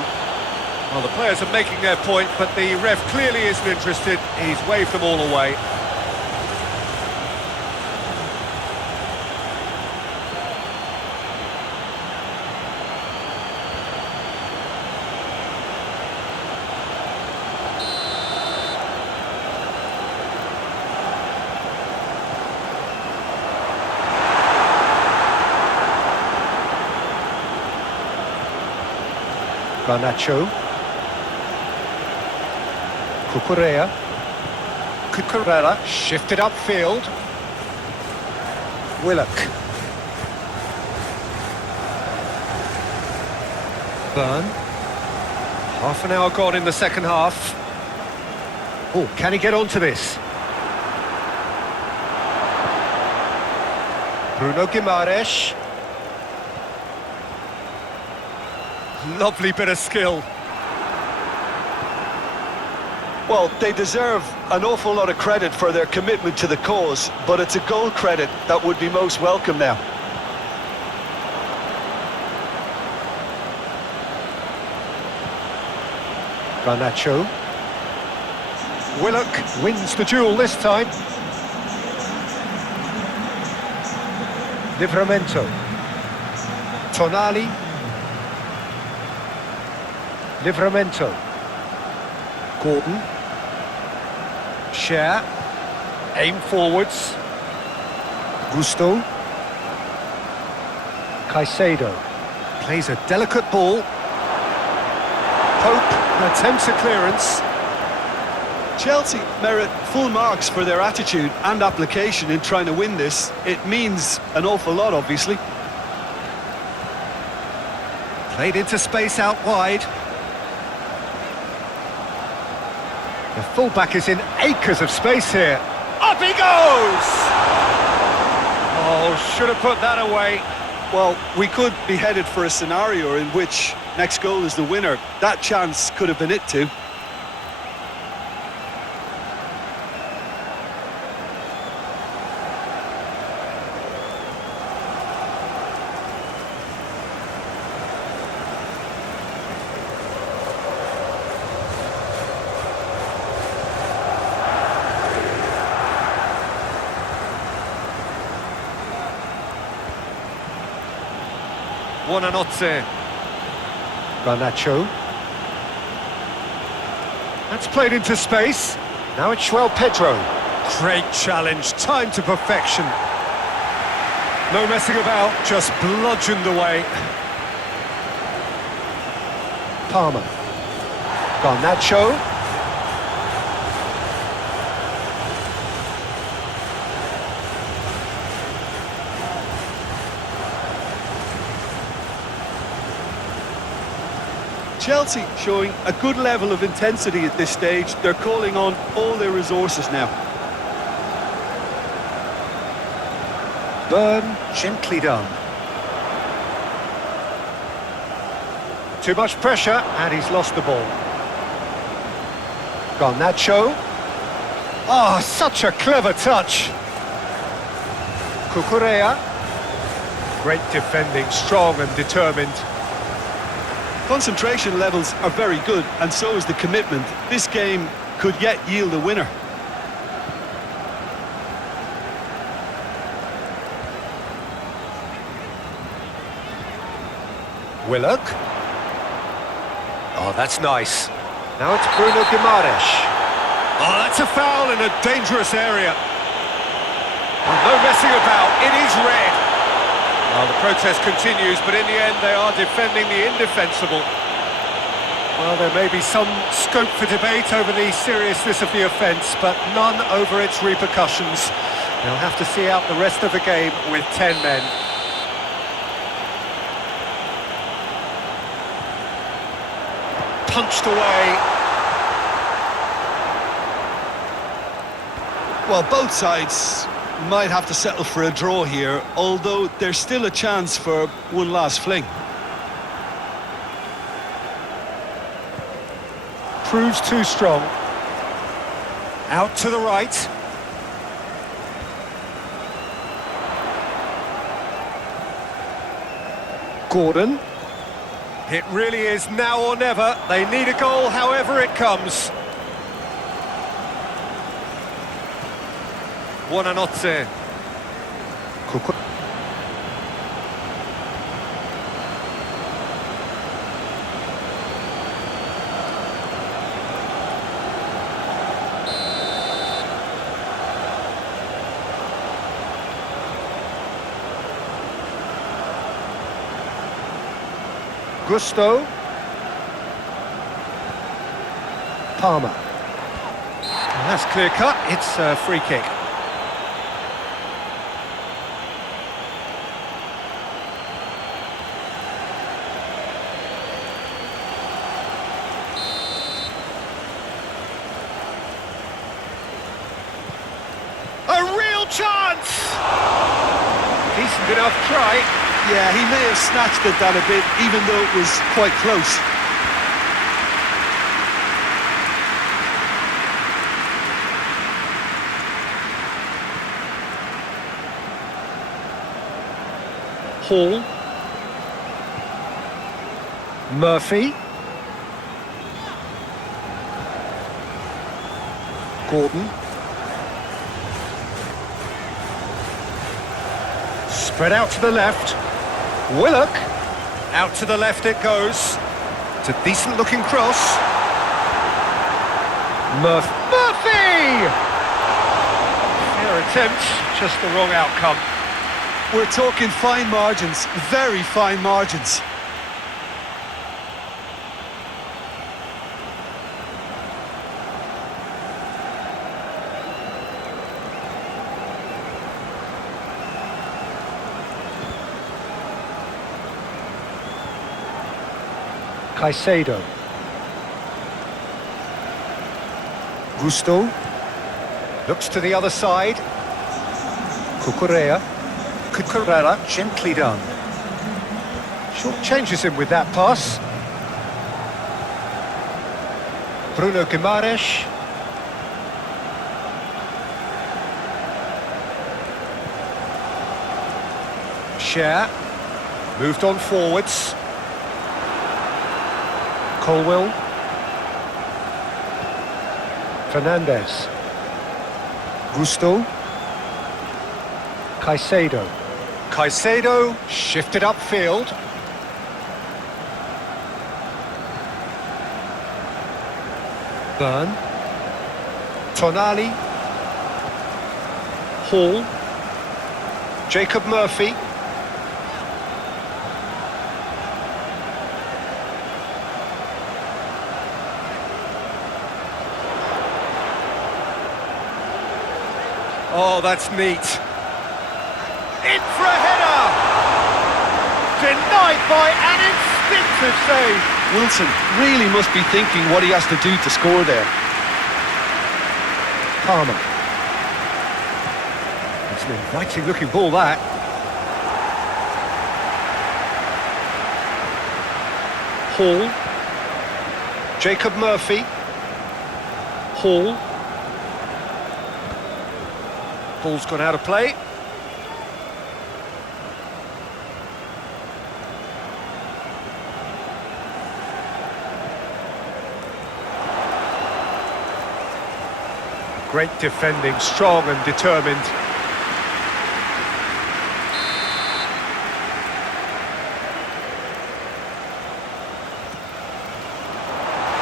Well, the players are making their point, but the ref clearly isn't interested. He's waved them all away. Garnacho. Cucurella shifted upfield. Willock. Burn. Half an hour gone in the second half. Oh, can he get onto this? Bruno Guimaraes. Lovely bit of skill. Well, they deserve an awful lot of credit for their commitment to the cause, but it's a goal credit that would be most welcome now. Garnacho. Willock wins the duel this time. Livramento. Tonali. Livramento. Gordon. Share. Aim forwards. Gusto. Caicedo. Plays a delicate ball. Pope attempts a clearance. Chelsea merit full marks for their attitude and application in trying to win this. It means an awful lot, obviously. Played into space out wide. The fullback is in acres of space here. Up he goes! Oh, should have put that away. Well, we could be headed for a scenario in which next goal is the winner. That chance could have been it too. Buonanotte. Garnacho. That's played into space. Now it's João Pedro. Great challenge, time to perfection. No messing about, just bludgeoned away. Palmer. Garnacho. Chelsea showing a good level of intensity at this stage. They're calling on all their resources now. Burn, gently done. Too much pressure, and he's lost the ball. Garnacho. Oh, such a clever touch. Cucurella. Great defending, strong and determined. Concentration levels are very good, and so is the commitment. This game could yet yield a winner. Willock. Oh, that's nice. Now it's Bruno Guimaraes. Oh, that's a foul in a dangerous area. Well, no messing about, it is red. Protest continues, but in the end they are defending the indefensible. Well, there may be some scope for debate over the seriousness of the offence, but none over its repercussions. They'll have to see out the rest of the game with 10 men. Punched away. Well, both sides might have to settle for a draw here, although there's still a chance for one last fling. Proves too strong. Out to the right. Gordon. It really is now or never. They need a goal however it comes. Buonanotte. Gusto. Palmer. And that's clear cut. It's a free kick. A real chance! Decent enough try. Yeah, he may have snatched at that a bit, even though it was quite close. Hall. Murphy. Gordon. Spread out to the left. Willock. Out to the left it goes. It's a decent looking cross. Murphy! Fair attempt, just the wrong outcome. We're talking fine margins, very fine margins. Caicedo. Gusto. Looks to the other side. Cucurella. Cucurella, gently done. Short changes him with that pass. Bruno Guimaraes. Share. Moved on forwards. Colwell. Fernandez. Gusto. Caicedo. Caicedo shifted upfield. Byrne. Tonali. Hall. Jacob Murphy. Oh, that's neat. In for a header! Denied by an instinctive save. Wilson really must be thinking what he has to do to score there. Palmer. It's an inviting looking ball, that. Hall. Jacob Murphy. Hall. Ball's gone out of play. Great defending, strong and determined.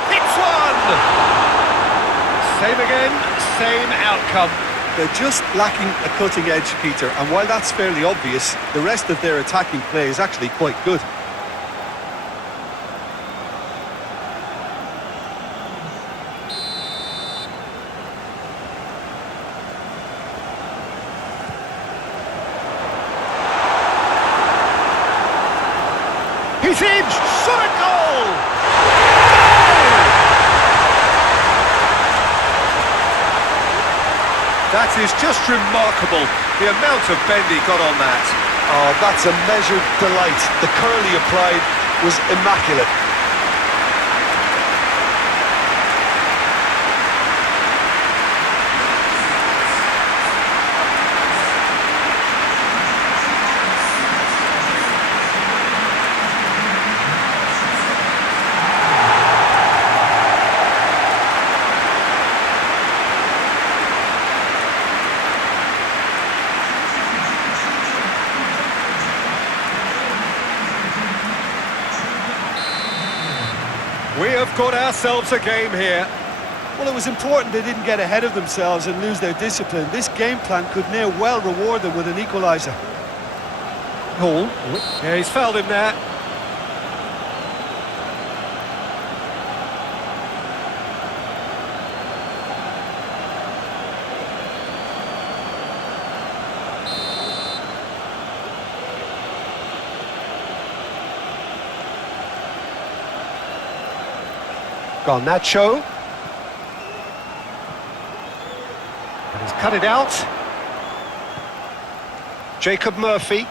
Hits one! Same again, same outcome. They're just lacking a cutting edge, Peter, and while that's fairly obvious, the rest of their attacking play is actually quite good. He's in! Shot a goal! That is just remarkable, the amount of bend he got on that. Oh, that's a measured delight. The curl he applied was immaculate. We have got ourselves a game here. Well, it was important they didn't get ahead of themselves and lose their discipline. This game plan could now well reward them with an equaliser. Hall. Yeah, he's fouled him there. Garnacho. And he's cut it out. Jacob Murphy.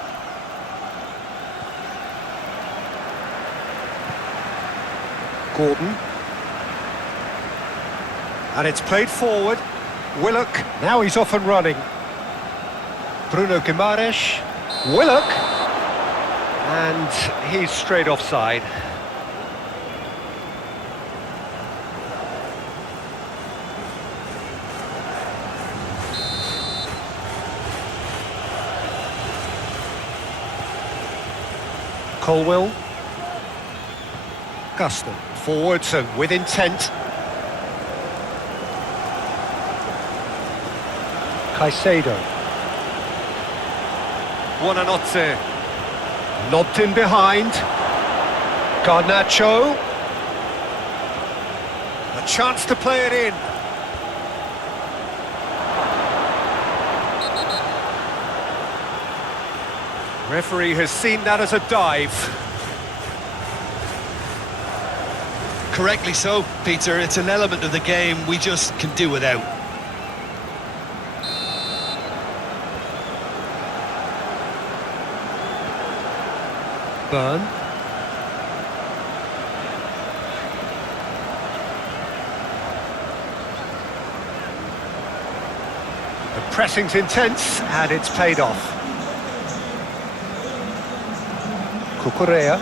Gordon. And it's played forward. Willock. Now he's off and running. Bruno Guimaraes. Willock. And he's straight offside. Colwill. Guston forwards and with intent. Caicedo. Buonanotte. Lobbed in behind. Garnacho. A chance to play it in. Referee has seen that as a dive. Correctly so, Peter. It's an element of the game we just can do without. Burn. The pressing's intense and it's paid off. Cucurella.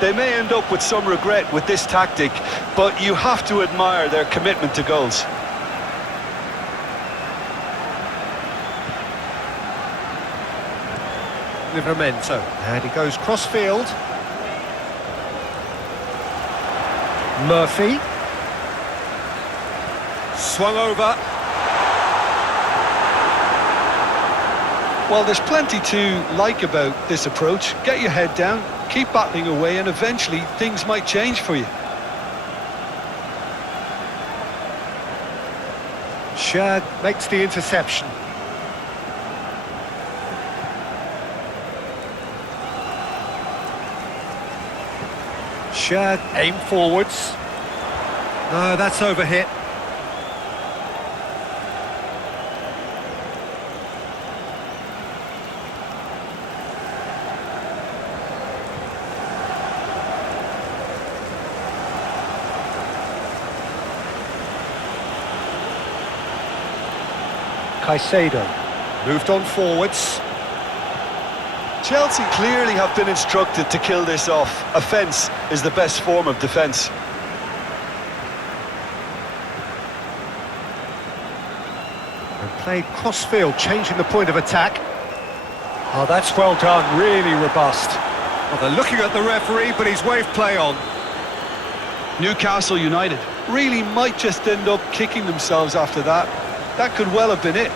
They may end up with some regret with this tactic, but you have to admire their commitment to goals. Livramento. And he goes cross-field. Murphy. Swung over. Well, there's plenty to like about this approach. Get your head down, keep battling away, and eventually things might change for you. Shad makes the interception. Shad aim forwards. No, that's overhit. Caicedo moved on forwards. Chelsea clearly have been instructed to kill this off. Offence is the best form of defence. And played cross-field, changing the point of attack. Oh, that's well done, really robust. Well, they're looking at the referee, but he's waved play on. Newcastle United really might just end up kicking themselves after that. That could well have been it.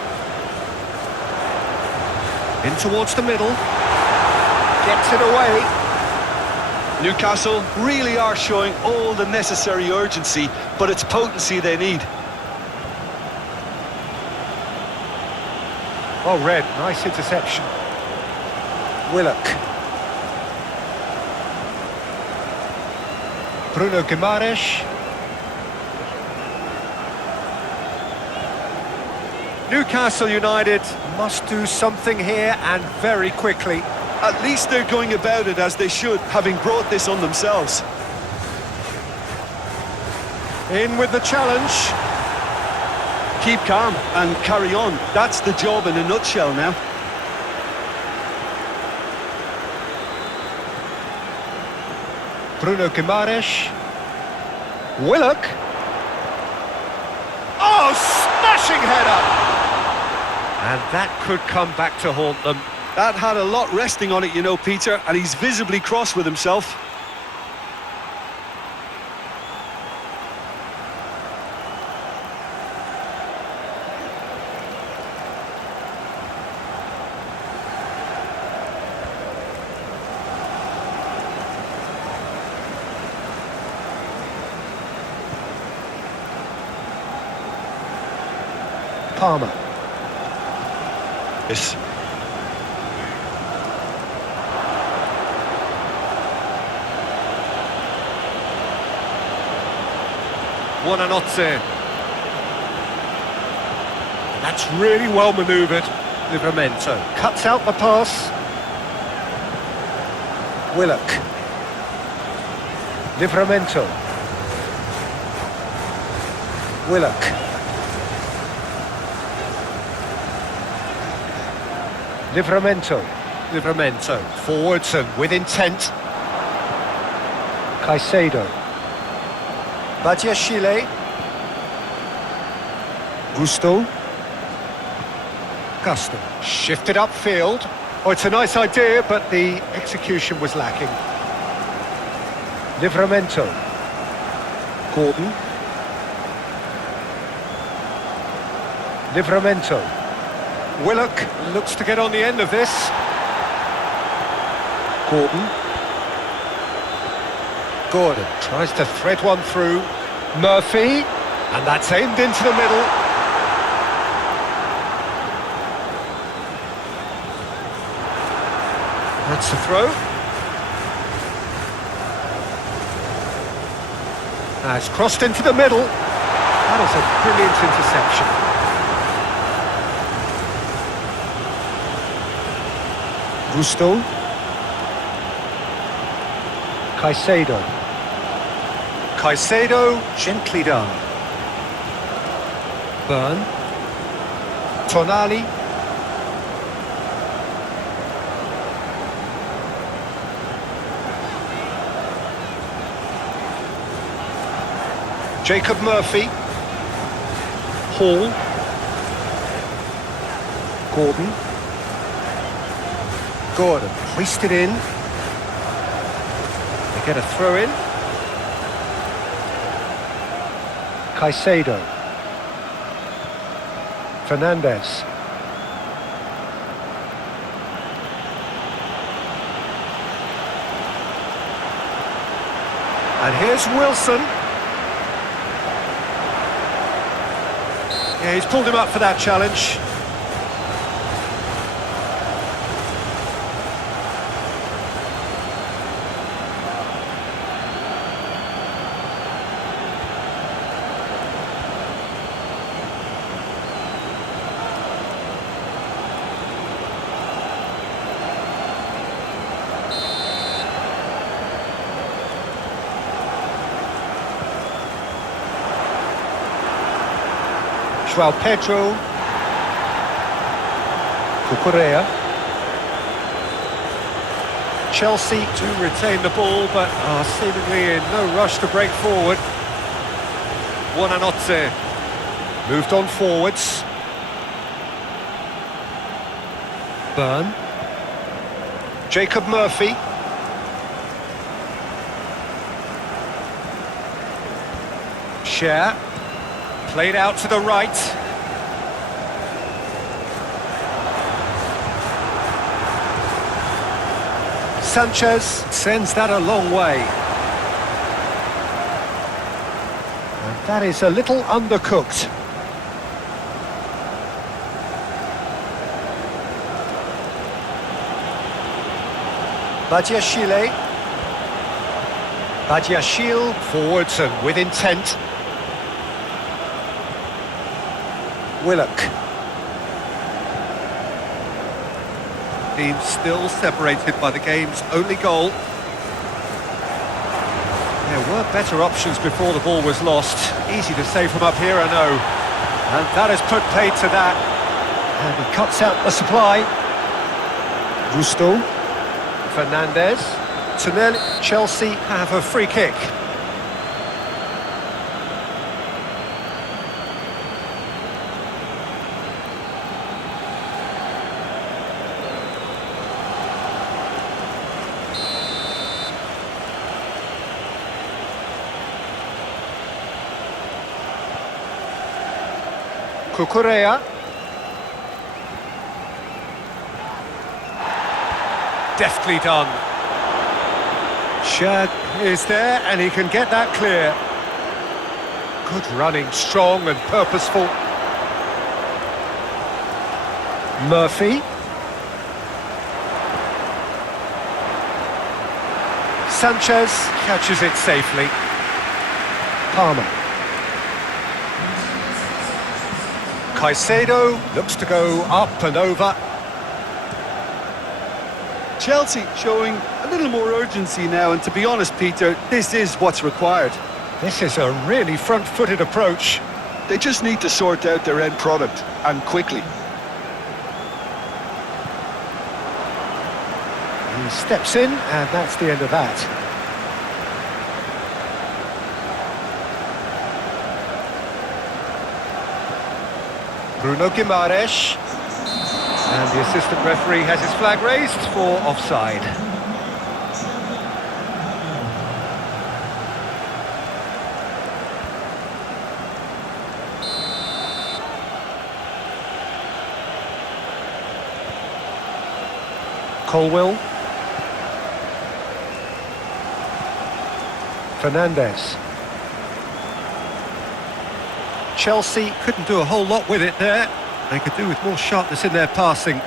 In towards the middle. Gets it away. Newcastle really are showing all the necessary urgency, but it's potency they need. Oh, Red, nice interception. Willock. Bruno Guimaraes. Newcastle United must do something here, and very quickly. At least they're going about it as they should, having brought this on themselves. In with the challenge. Keep calm and carry on. That's the job in a nutshell now. Bruno Guimaraes. Willock. Oh, smashing header! And that could come back to haunt them. That had a lot resting on it, you know, Peter, and he's visibly cross with himself. Palmer. Yes. Buonanotte. That's really well manoeuvred. Livramento Cuts out the pass. Willock. Livramento. Willock. Livramento. forwards and With intent. Caicedo. Badiashile. Gusto. Shifted upfield. Oh, it's a nice idea, but the execution was lacking. Livramento. Gordon. Livramento. Willock looks to get on the end of this. Gordon. Gordon tries to thread one through. Murphy. And that's aimed into the middle. That's the throw. Has crossed into the middle. That is a brilliant interception. Gusto. Caicedo. Caicedo, gently done. Byrne. Tonali. Jacob Murphy. Hall. Gordon. Gordon hoisted in. They get a throw in. Caicedo. Fernandez. And here's Wilson. Yeah, he's pulled him up for that challenge. João Pedro. Cucurella. Chelsea to retain the ball, but are seemingly in no rush to break forward. Buonanotte. Moved on forwards. Byrne. Jacob Murphy. Share. Played out to the right. Sanchez. Sends that a long way. And that is a little undercooked. Badiashile. Badiashile forwards and with intent. Willock. Team still separated by the game's only goal. There were better options before the ball was lost. Easy to say from up here, I know. And that has put paid to that. And he cuts out the supply. Gusto. Fernandez. Tonelli. Chelsea have a free kick. Cucurella. Deftly done. Shad is there and he can get that clear. Good running, strong and purposeful. Murphy. Sanchez Catches it safely. Palmer. Caicedo looks to go up and over. Chelsea showing a little more urgency now, and to be honest, Peter, this is what's required. This is a really front-footed approach. They just need to sort out their end product, and quickly. He steps in, and that's the end of that. Bruno Guimaraes. And the assistant referee has his flag raised for offside. Colwill. Fernandez. Chelsea Couldn't do a whole lot with it there. They could do with more sharpness in their passing.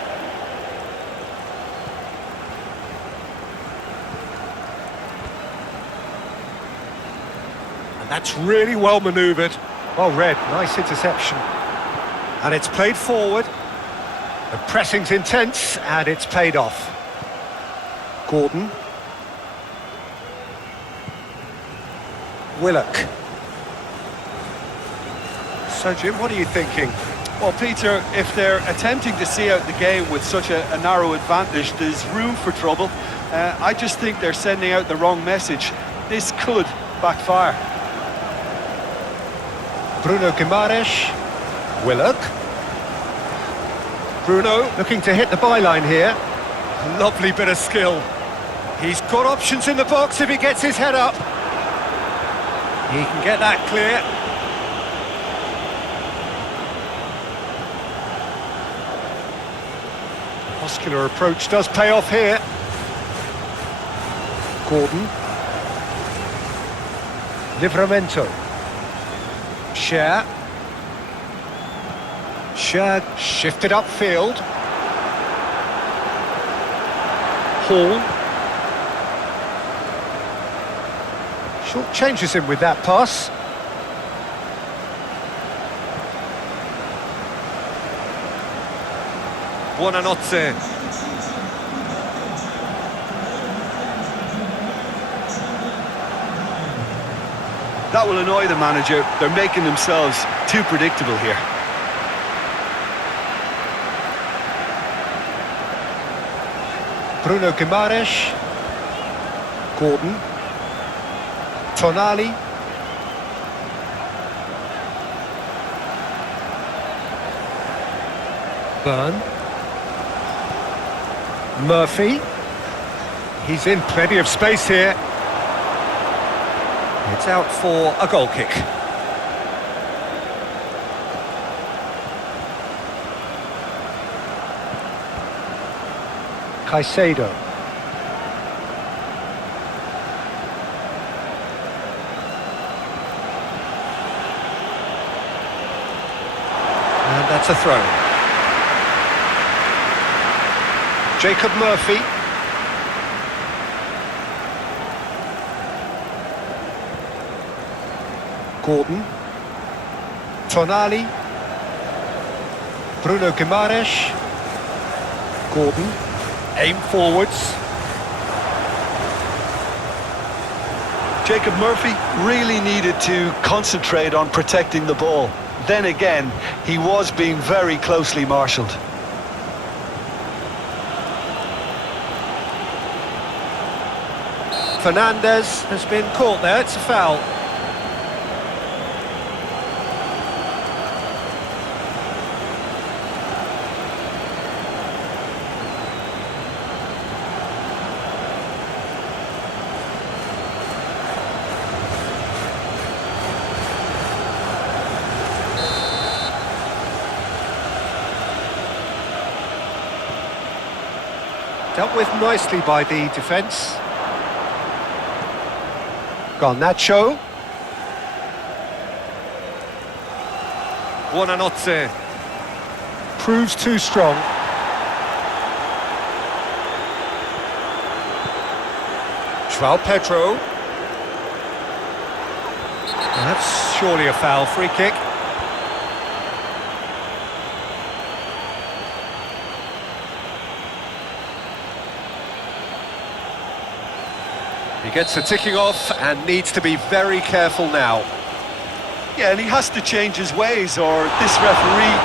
And that's really well manoeuvred. well read, nice interception. And it's played forward. The pressing's intense, and it's paid off. Gordon. Willock. So, Jim, what are you thinking? Well, Peter, if they're attempting to see out the game with such a narrow advantage, there's room for trouble. I just think they're sending out the wrong message. This could backfire. Bruno Guimaraes. Willock. Bruno looking to hit the byline here. Lovely bit of skill. He's got options in the box if he gets his head up. He can get that clear. Muscular approach does pay off here. Gordon. Livramento. Share. Shad shifted upfield. Hall. Short changes him with that pass. Buonanotte. That will annoy the manager. They're making themselves too predictable here. Bruno Guimaraes. Gordon. Tonali. Burn. Murphy. He's in plenty of space here. It's out for a goal kick. Caicedo. And that's a throw. Jacob Murphy. Gordon. Tonali. Bruno Guimaraes. Gordon. Aim forwards. Jacob Murphy really needed to concentrate on protecting the ball. Then again, he was being very closely marshalled. Fernandez has been caught there, it's a foul. Dealt with nicely by the defence. Garnacho. Buonanotte. Proves too strong. João Pedro. And that's surely a foul, free kick. He gets the ticking off and needs to be very careful now. Yeah, and he has to change his ways or this referee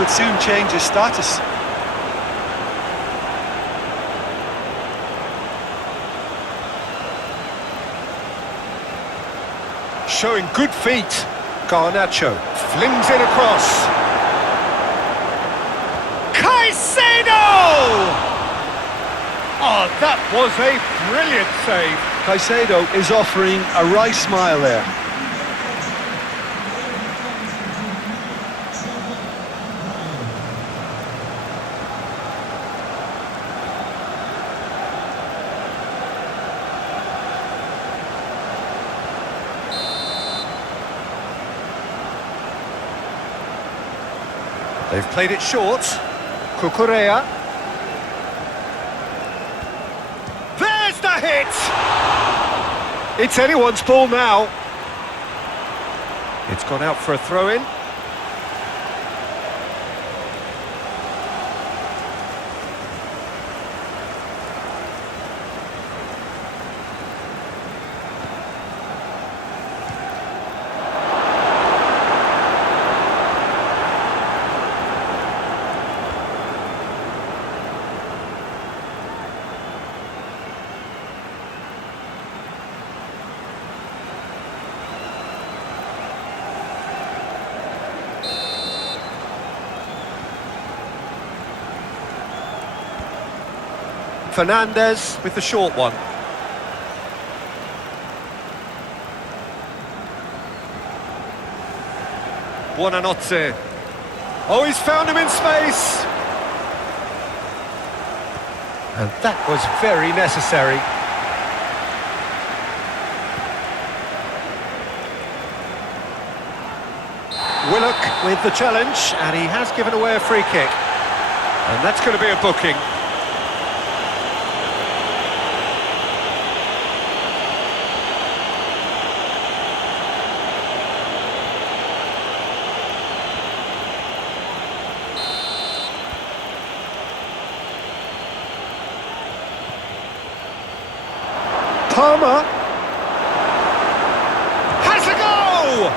would soon change his status. Showing good feet. Garnacho flings it across. Caicedo! Oh, that was a brilliant save. Caicedo is offering a wry smile there. They've played it short. Cucurella. There's the hit! It's anyone's ball now. It's gone out for a throw-in. Fernandez with the short one. Buonanotte. Oh, he's found him in space! And that was very necessary. Willock with the challenge, and he has given away a free kick. And that's going to be a booking. Palmer. Has a go!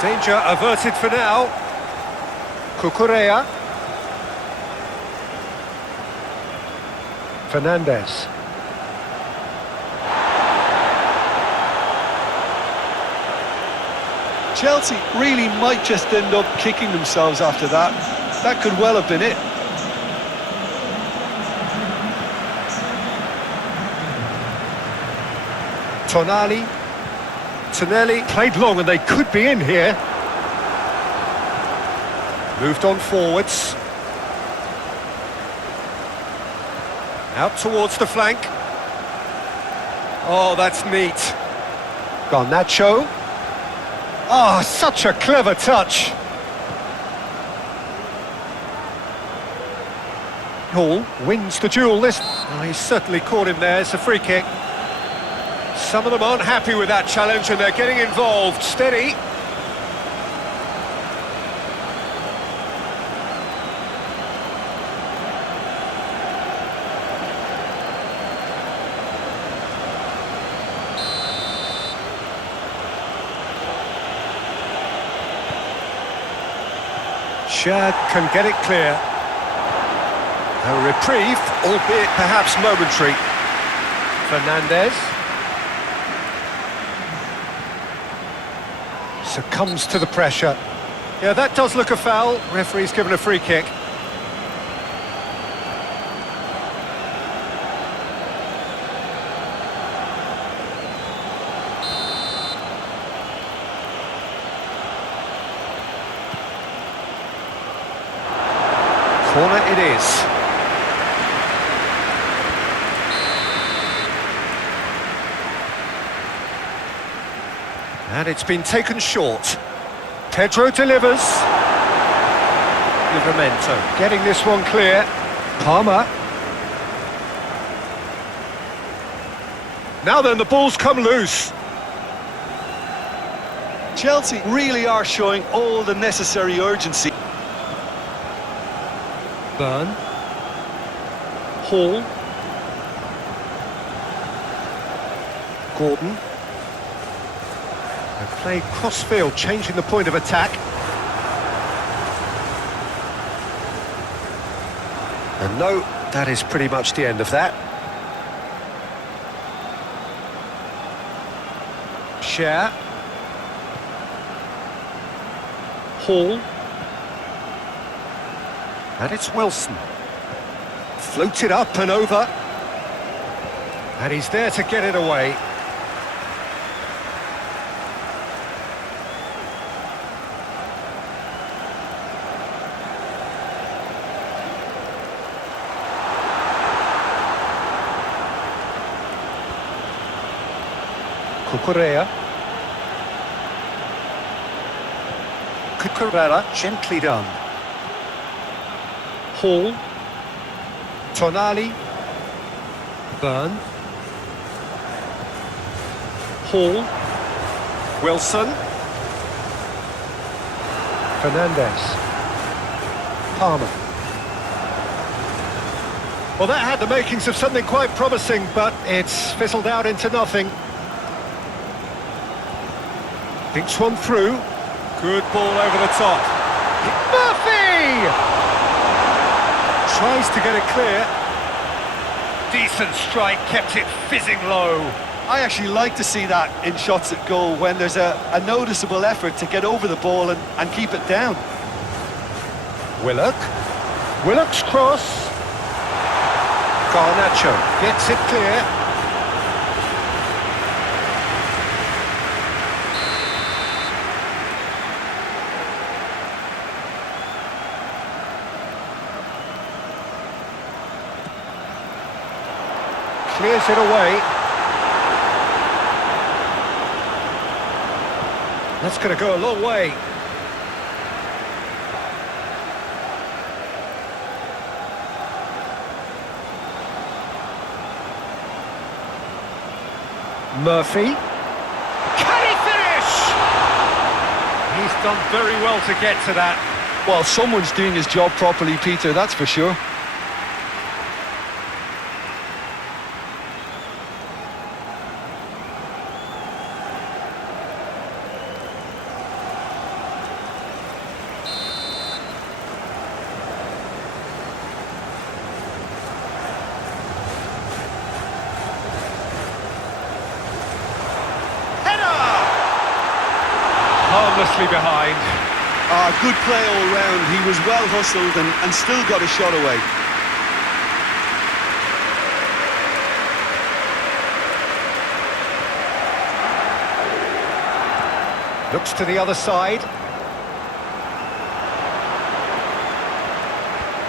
Danger averted for now. Cucurella. Fernandez. Chelsea really might just end up kicking themselves after that. That could well have been it. Tonelli played long and they could be in here. Moved on forwards. Out towards the flank. Oh, that's neat. Garnacho. Oh, such a clever touch. Hall wins the duel this. Oh, he certainly caught him there. It's a free kick. Some of them aren't happy with that challenge and they're getting involved. Steady. Shad can get it clear. A reprieve, albeit perhaps momentary. Fernandez. Succumbs to the pressure. Yeah, that does look a foul. Referee's given a free kick. Corner it is. And it's been taken short. Pedro delivers. Livramento getting this one clear. Palmer. Now then, the ball's come loose. Chelsea really are showing all the necessary urgency. Burn. Hall. Gordon. They play cross-field, changing the point of attack. And no, that is pretty much the end of that. Share. Hall. And it's Wilson. Floated up and over. And he's there to get it away. Cucurella, gently done. Hall. Tonali. Burn. Hall. Wilson. Fernandez. Palmer. Well, that had the makings of something quite promising, but it's fizzled out into nothing. Thinks one through. Good ball over the top. Murphy! Tries to get it clear. Decent strike, kept it fizzing low. I actually like to see that in shots at goal when there's a noticeable effort to get over the ball and keep it down. Willock. Willock's cross. Garnacho gets it clear. Clears it away. That's going to go a long way. Murphy. Can he finish? He's done very well to get to that. Well, someone's doing his job properly, Peter, that's for sure. Harmlessly behind. Good play all round. He was well hustled and still got a shot away. Looks to the other side.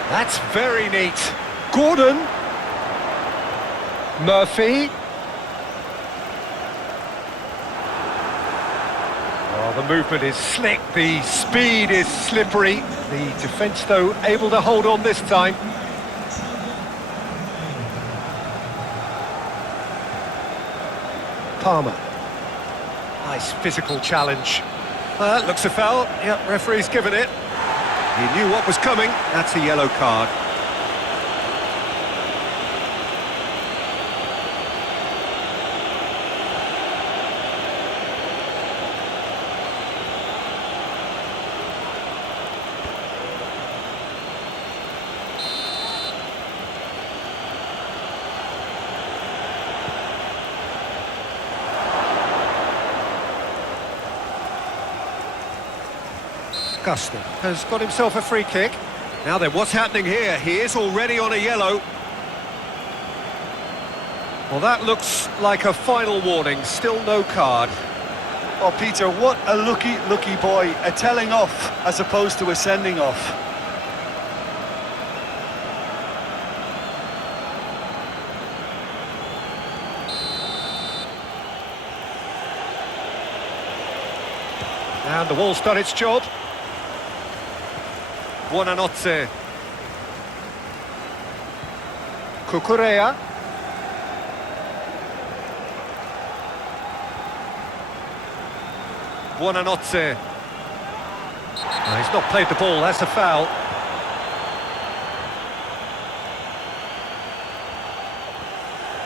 That's very neat. Gordon. Murphy. Oh, the movement is slick, the speed is slippery. The defence, though, able to hold on this time. Palmer. Nice physical challenge. That looks a foul. Yep, referee's given it. He knew what was coming. That's a yellow card. NEWCASTLE has got himself a free kick. Now then, what's happening here? He is already on a yellow. Well, that looks like a final warning. Still no card. Oh, Peter, what a lucky boy. A telling off as opposed to a sending off. And the wall's done its job. Buonanotte. Cucurella. Buonanotte. Oh, he's not played the ball, that's a foul.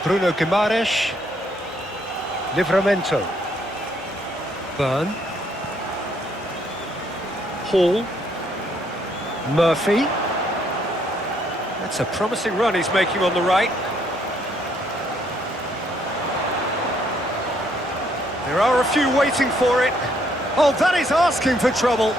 Bruno Guimaraes. Livramento. Byrne. Hall. Murphy. That's a promising run he's making on the right. There are a few waiting for it. Oh, that is asking for trouble.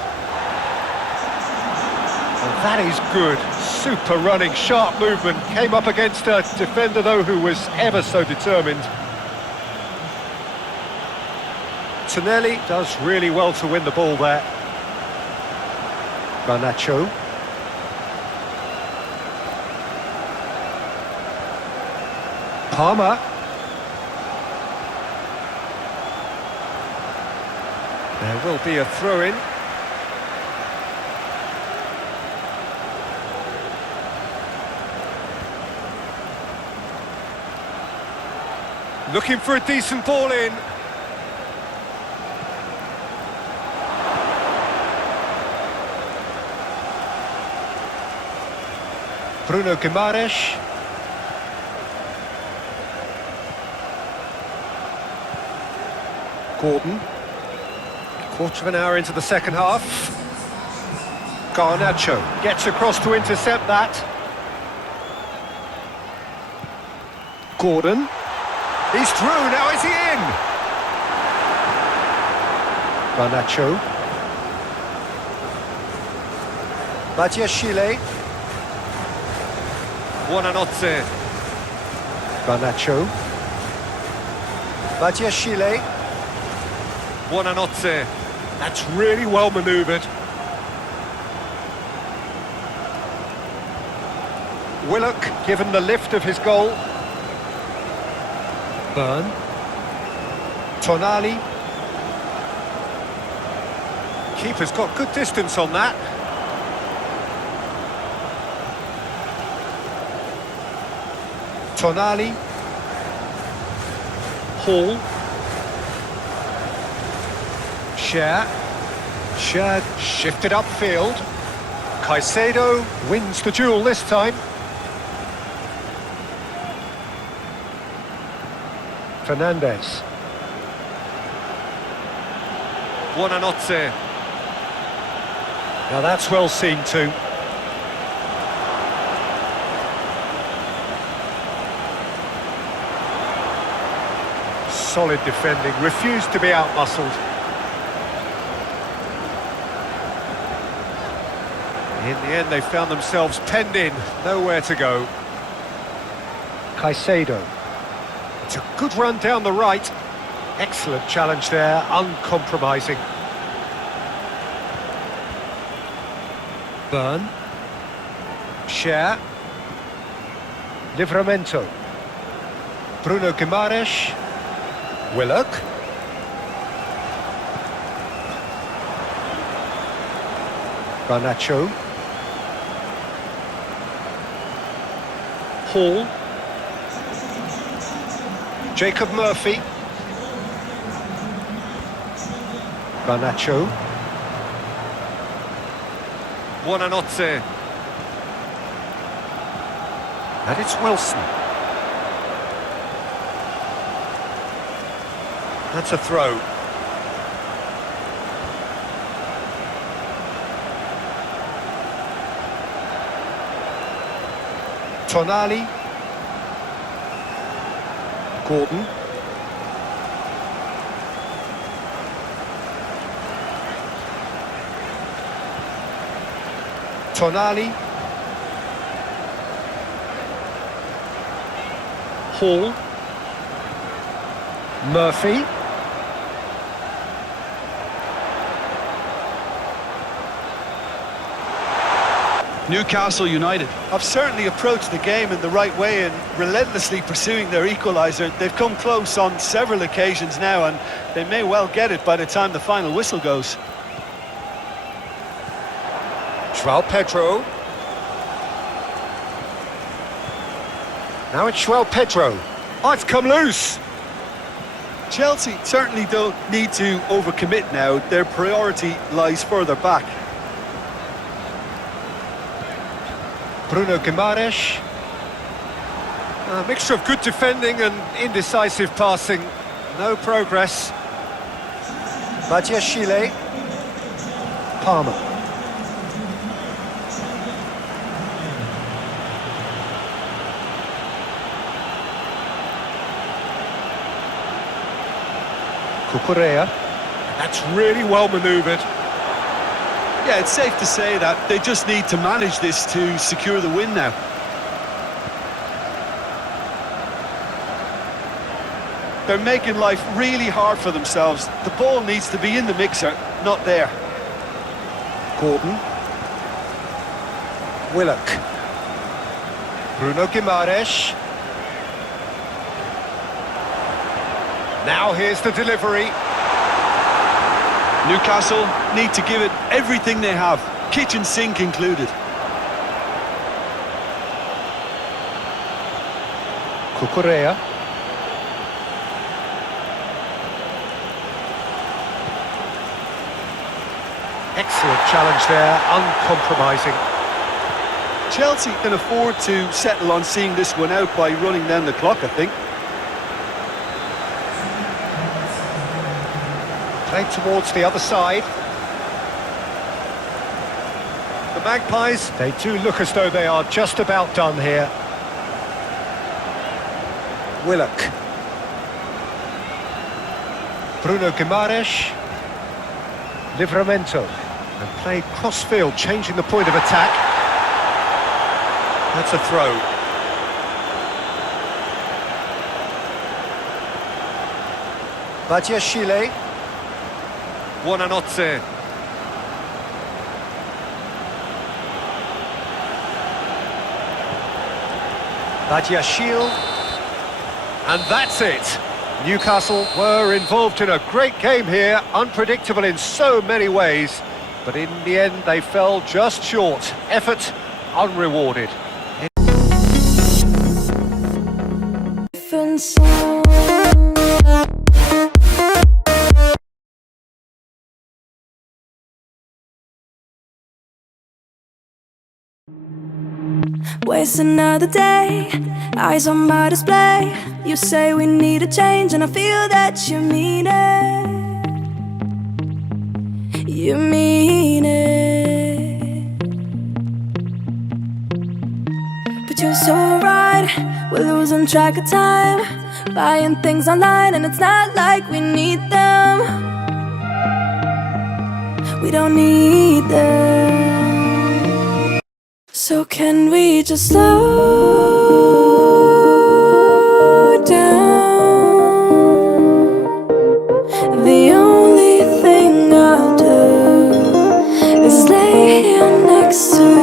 Oh, that is good. Super running, sharp movement. Came up against a defender, though, who was ever so determined. Tonelli does really well to win the ball there. Garnacho. Palmer. There will be a throw-in. Looking for a decent ball in. Bruno Guimaraes. Gordon. Quarter of an hour into the second half. Garnacho gets across to intercept that. Gordon. He's through, now is he in? Garnacho. Badiashile. Buonanotte. Garnacho. Badiashile. Buonanotte. That's really well manoeuvred. Willock given the lift of his goal. Byrne. Tonali. Keeper's got good distance on that. Tonali. Hall. Scher shifted upfield. Caicedo wins the duel this time. Fernandez. Buonanotte. Now that's well seen too. Solid defending, refused to be outmuscled. In the end, they found themselves penned in, nowhere to go. Caicedo. It's a good run down the right. Excellent challenge there, uncompromising. Burn. Share. Livramento. Bruno Guimaraes. Willock. Garnacho. Hall. Jacob Murphy. Garnacho. Buonanotte. And it's Wilson. That's a throw. Tonali. Gordon. Tonali. Hall. Murphy. Newcastle United have certainly approached the game in the right way and relentlessly pursuing their equaliser. They've come close on several occasions now, and they may well get it by the time the final whistle goes. João Pedro. Now it's João Pedro. Oh, it's come loose. Chelsea certainly don't need to overcommit now. Their priority lies further back. Bruno Guimaraes. A mixture of good defending and indecisive passing. No progress. Badiashile. Palmer. Cucurella. That's really well manoeuvred. Yeah, it's safe to say that they just need to manage this to secure the win now. They're making life really hard for themselves. The ball needs to be in the mixer, not there. Gordon. Willock. Bruno Guimaraes. Now here's the delivery. Newcastle need to give it everything they have, kitchen sink included. Cucurella. Excellent challenge there, uncompromising. Chelsea can afford to settle on seeing this one out by running down the clock, I think. Played towards the other side. The Magpies, They do look as though they are just about done here. Willock. Bruno Guimaraes. Livramento. And played cross-field, changing the point of attack. That's a throw. Badiashile. Buonanotte. Badiashile. And that's it. Newcastle were involved in a great game here, unpredictable in so many ways, but in the end they fell just short. Effort unrewarded. Different song. Waste another day, eyes on my display. You say we need a change, and I feel that you mean it. You mean it. But you're so right, we're losing track of time, buying things online, and it's not like we need them. We don't need them. So can we just slow down? The only thing I'll do is lay here next to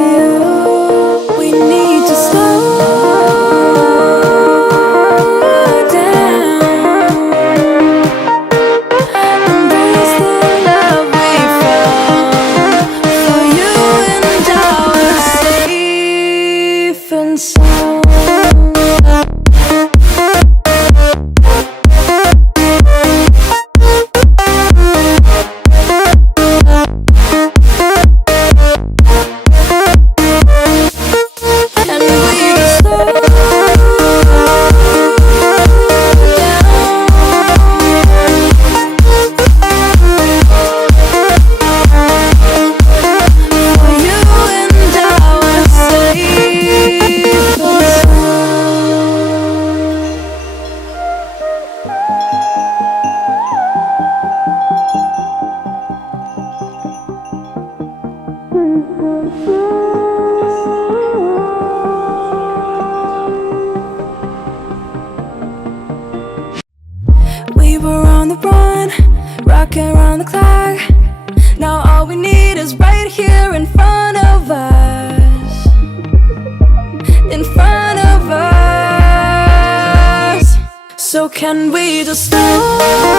ticking around the clock. Now all we need is right here in front of us. In front of us. So can we just slow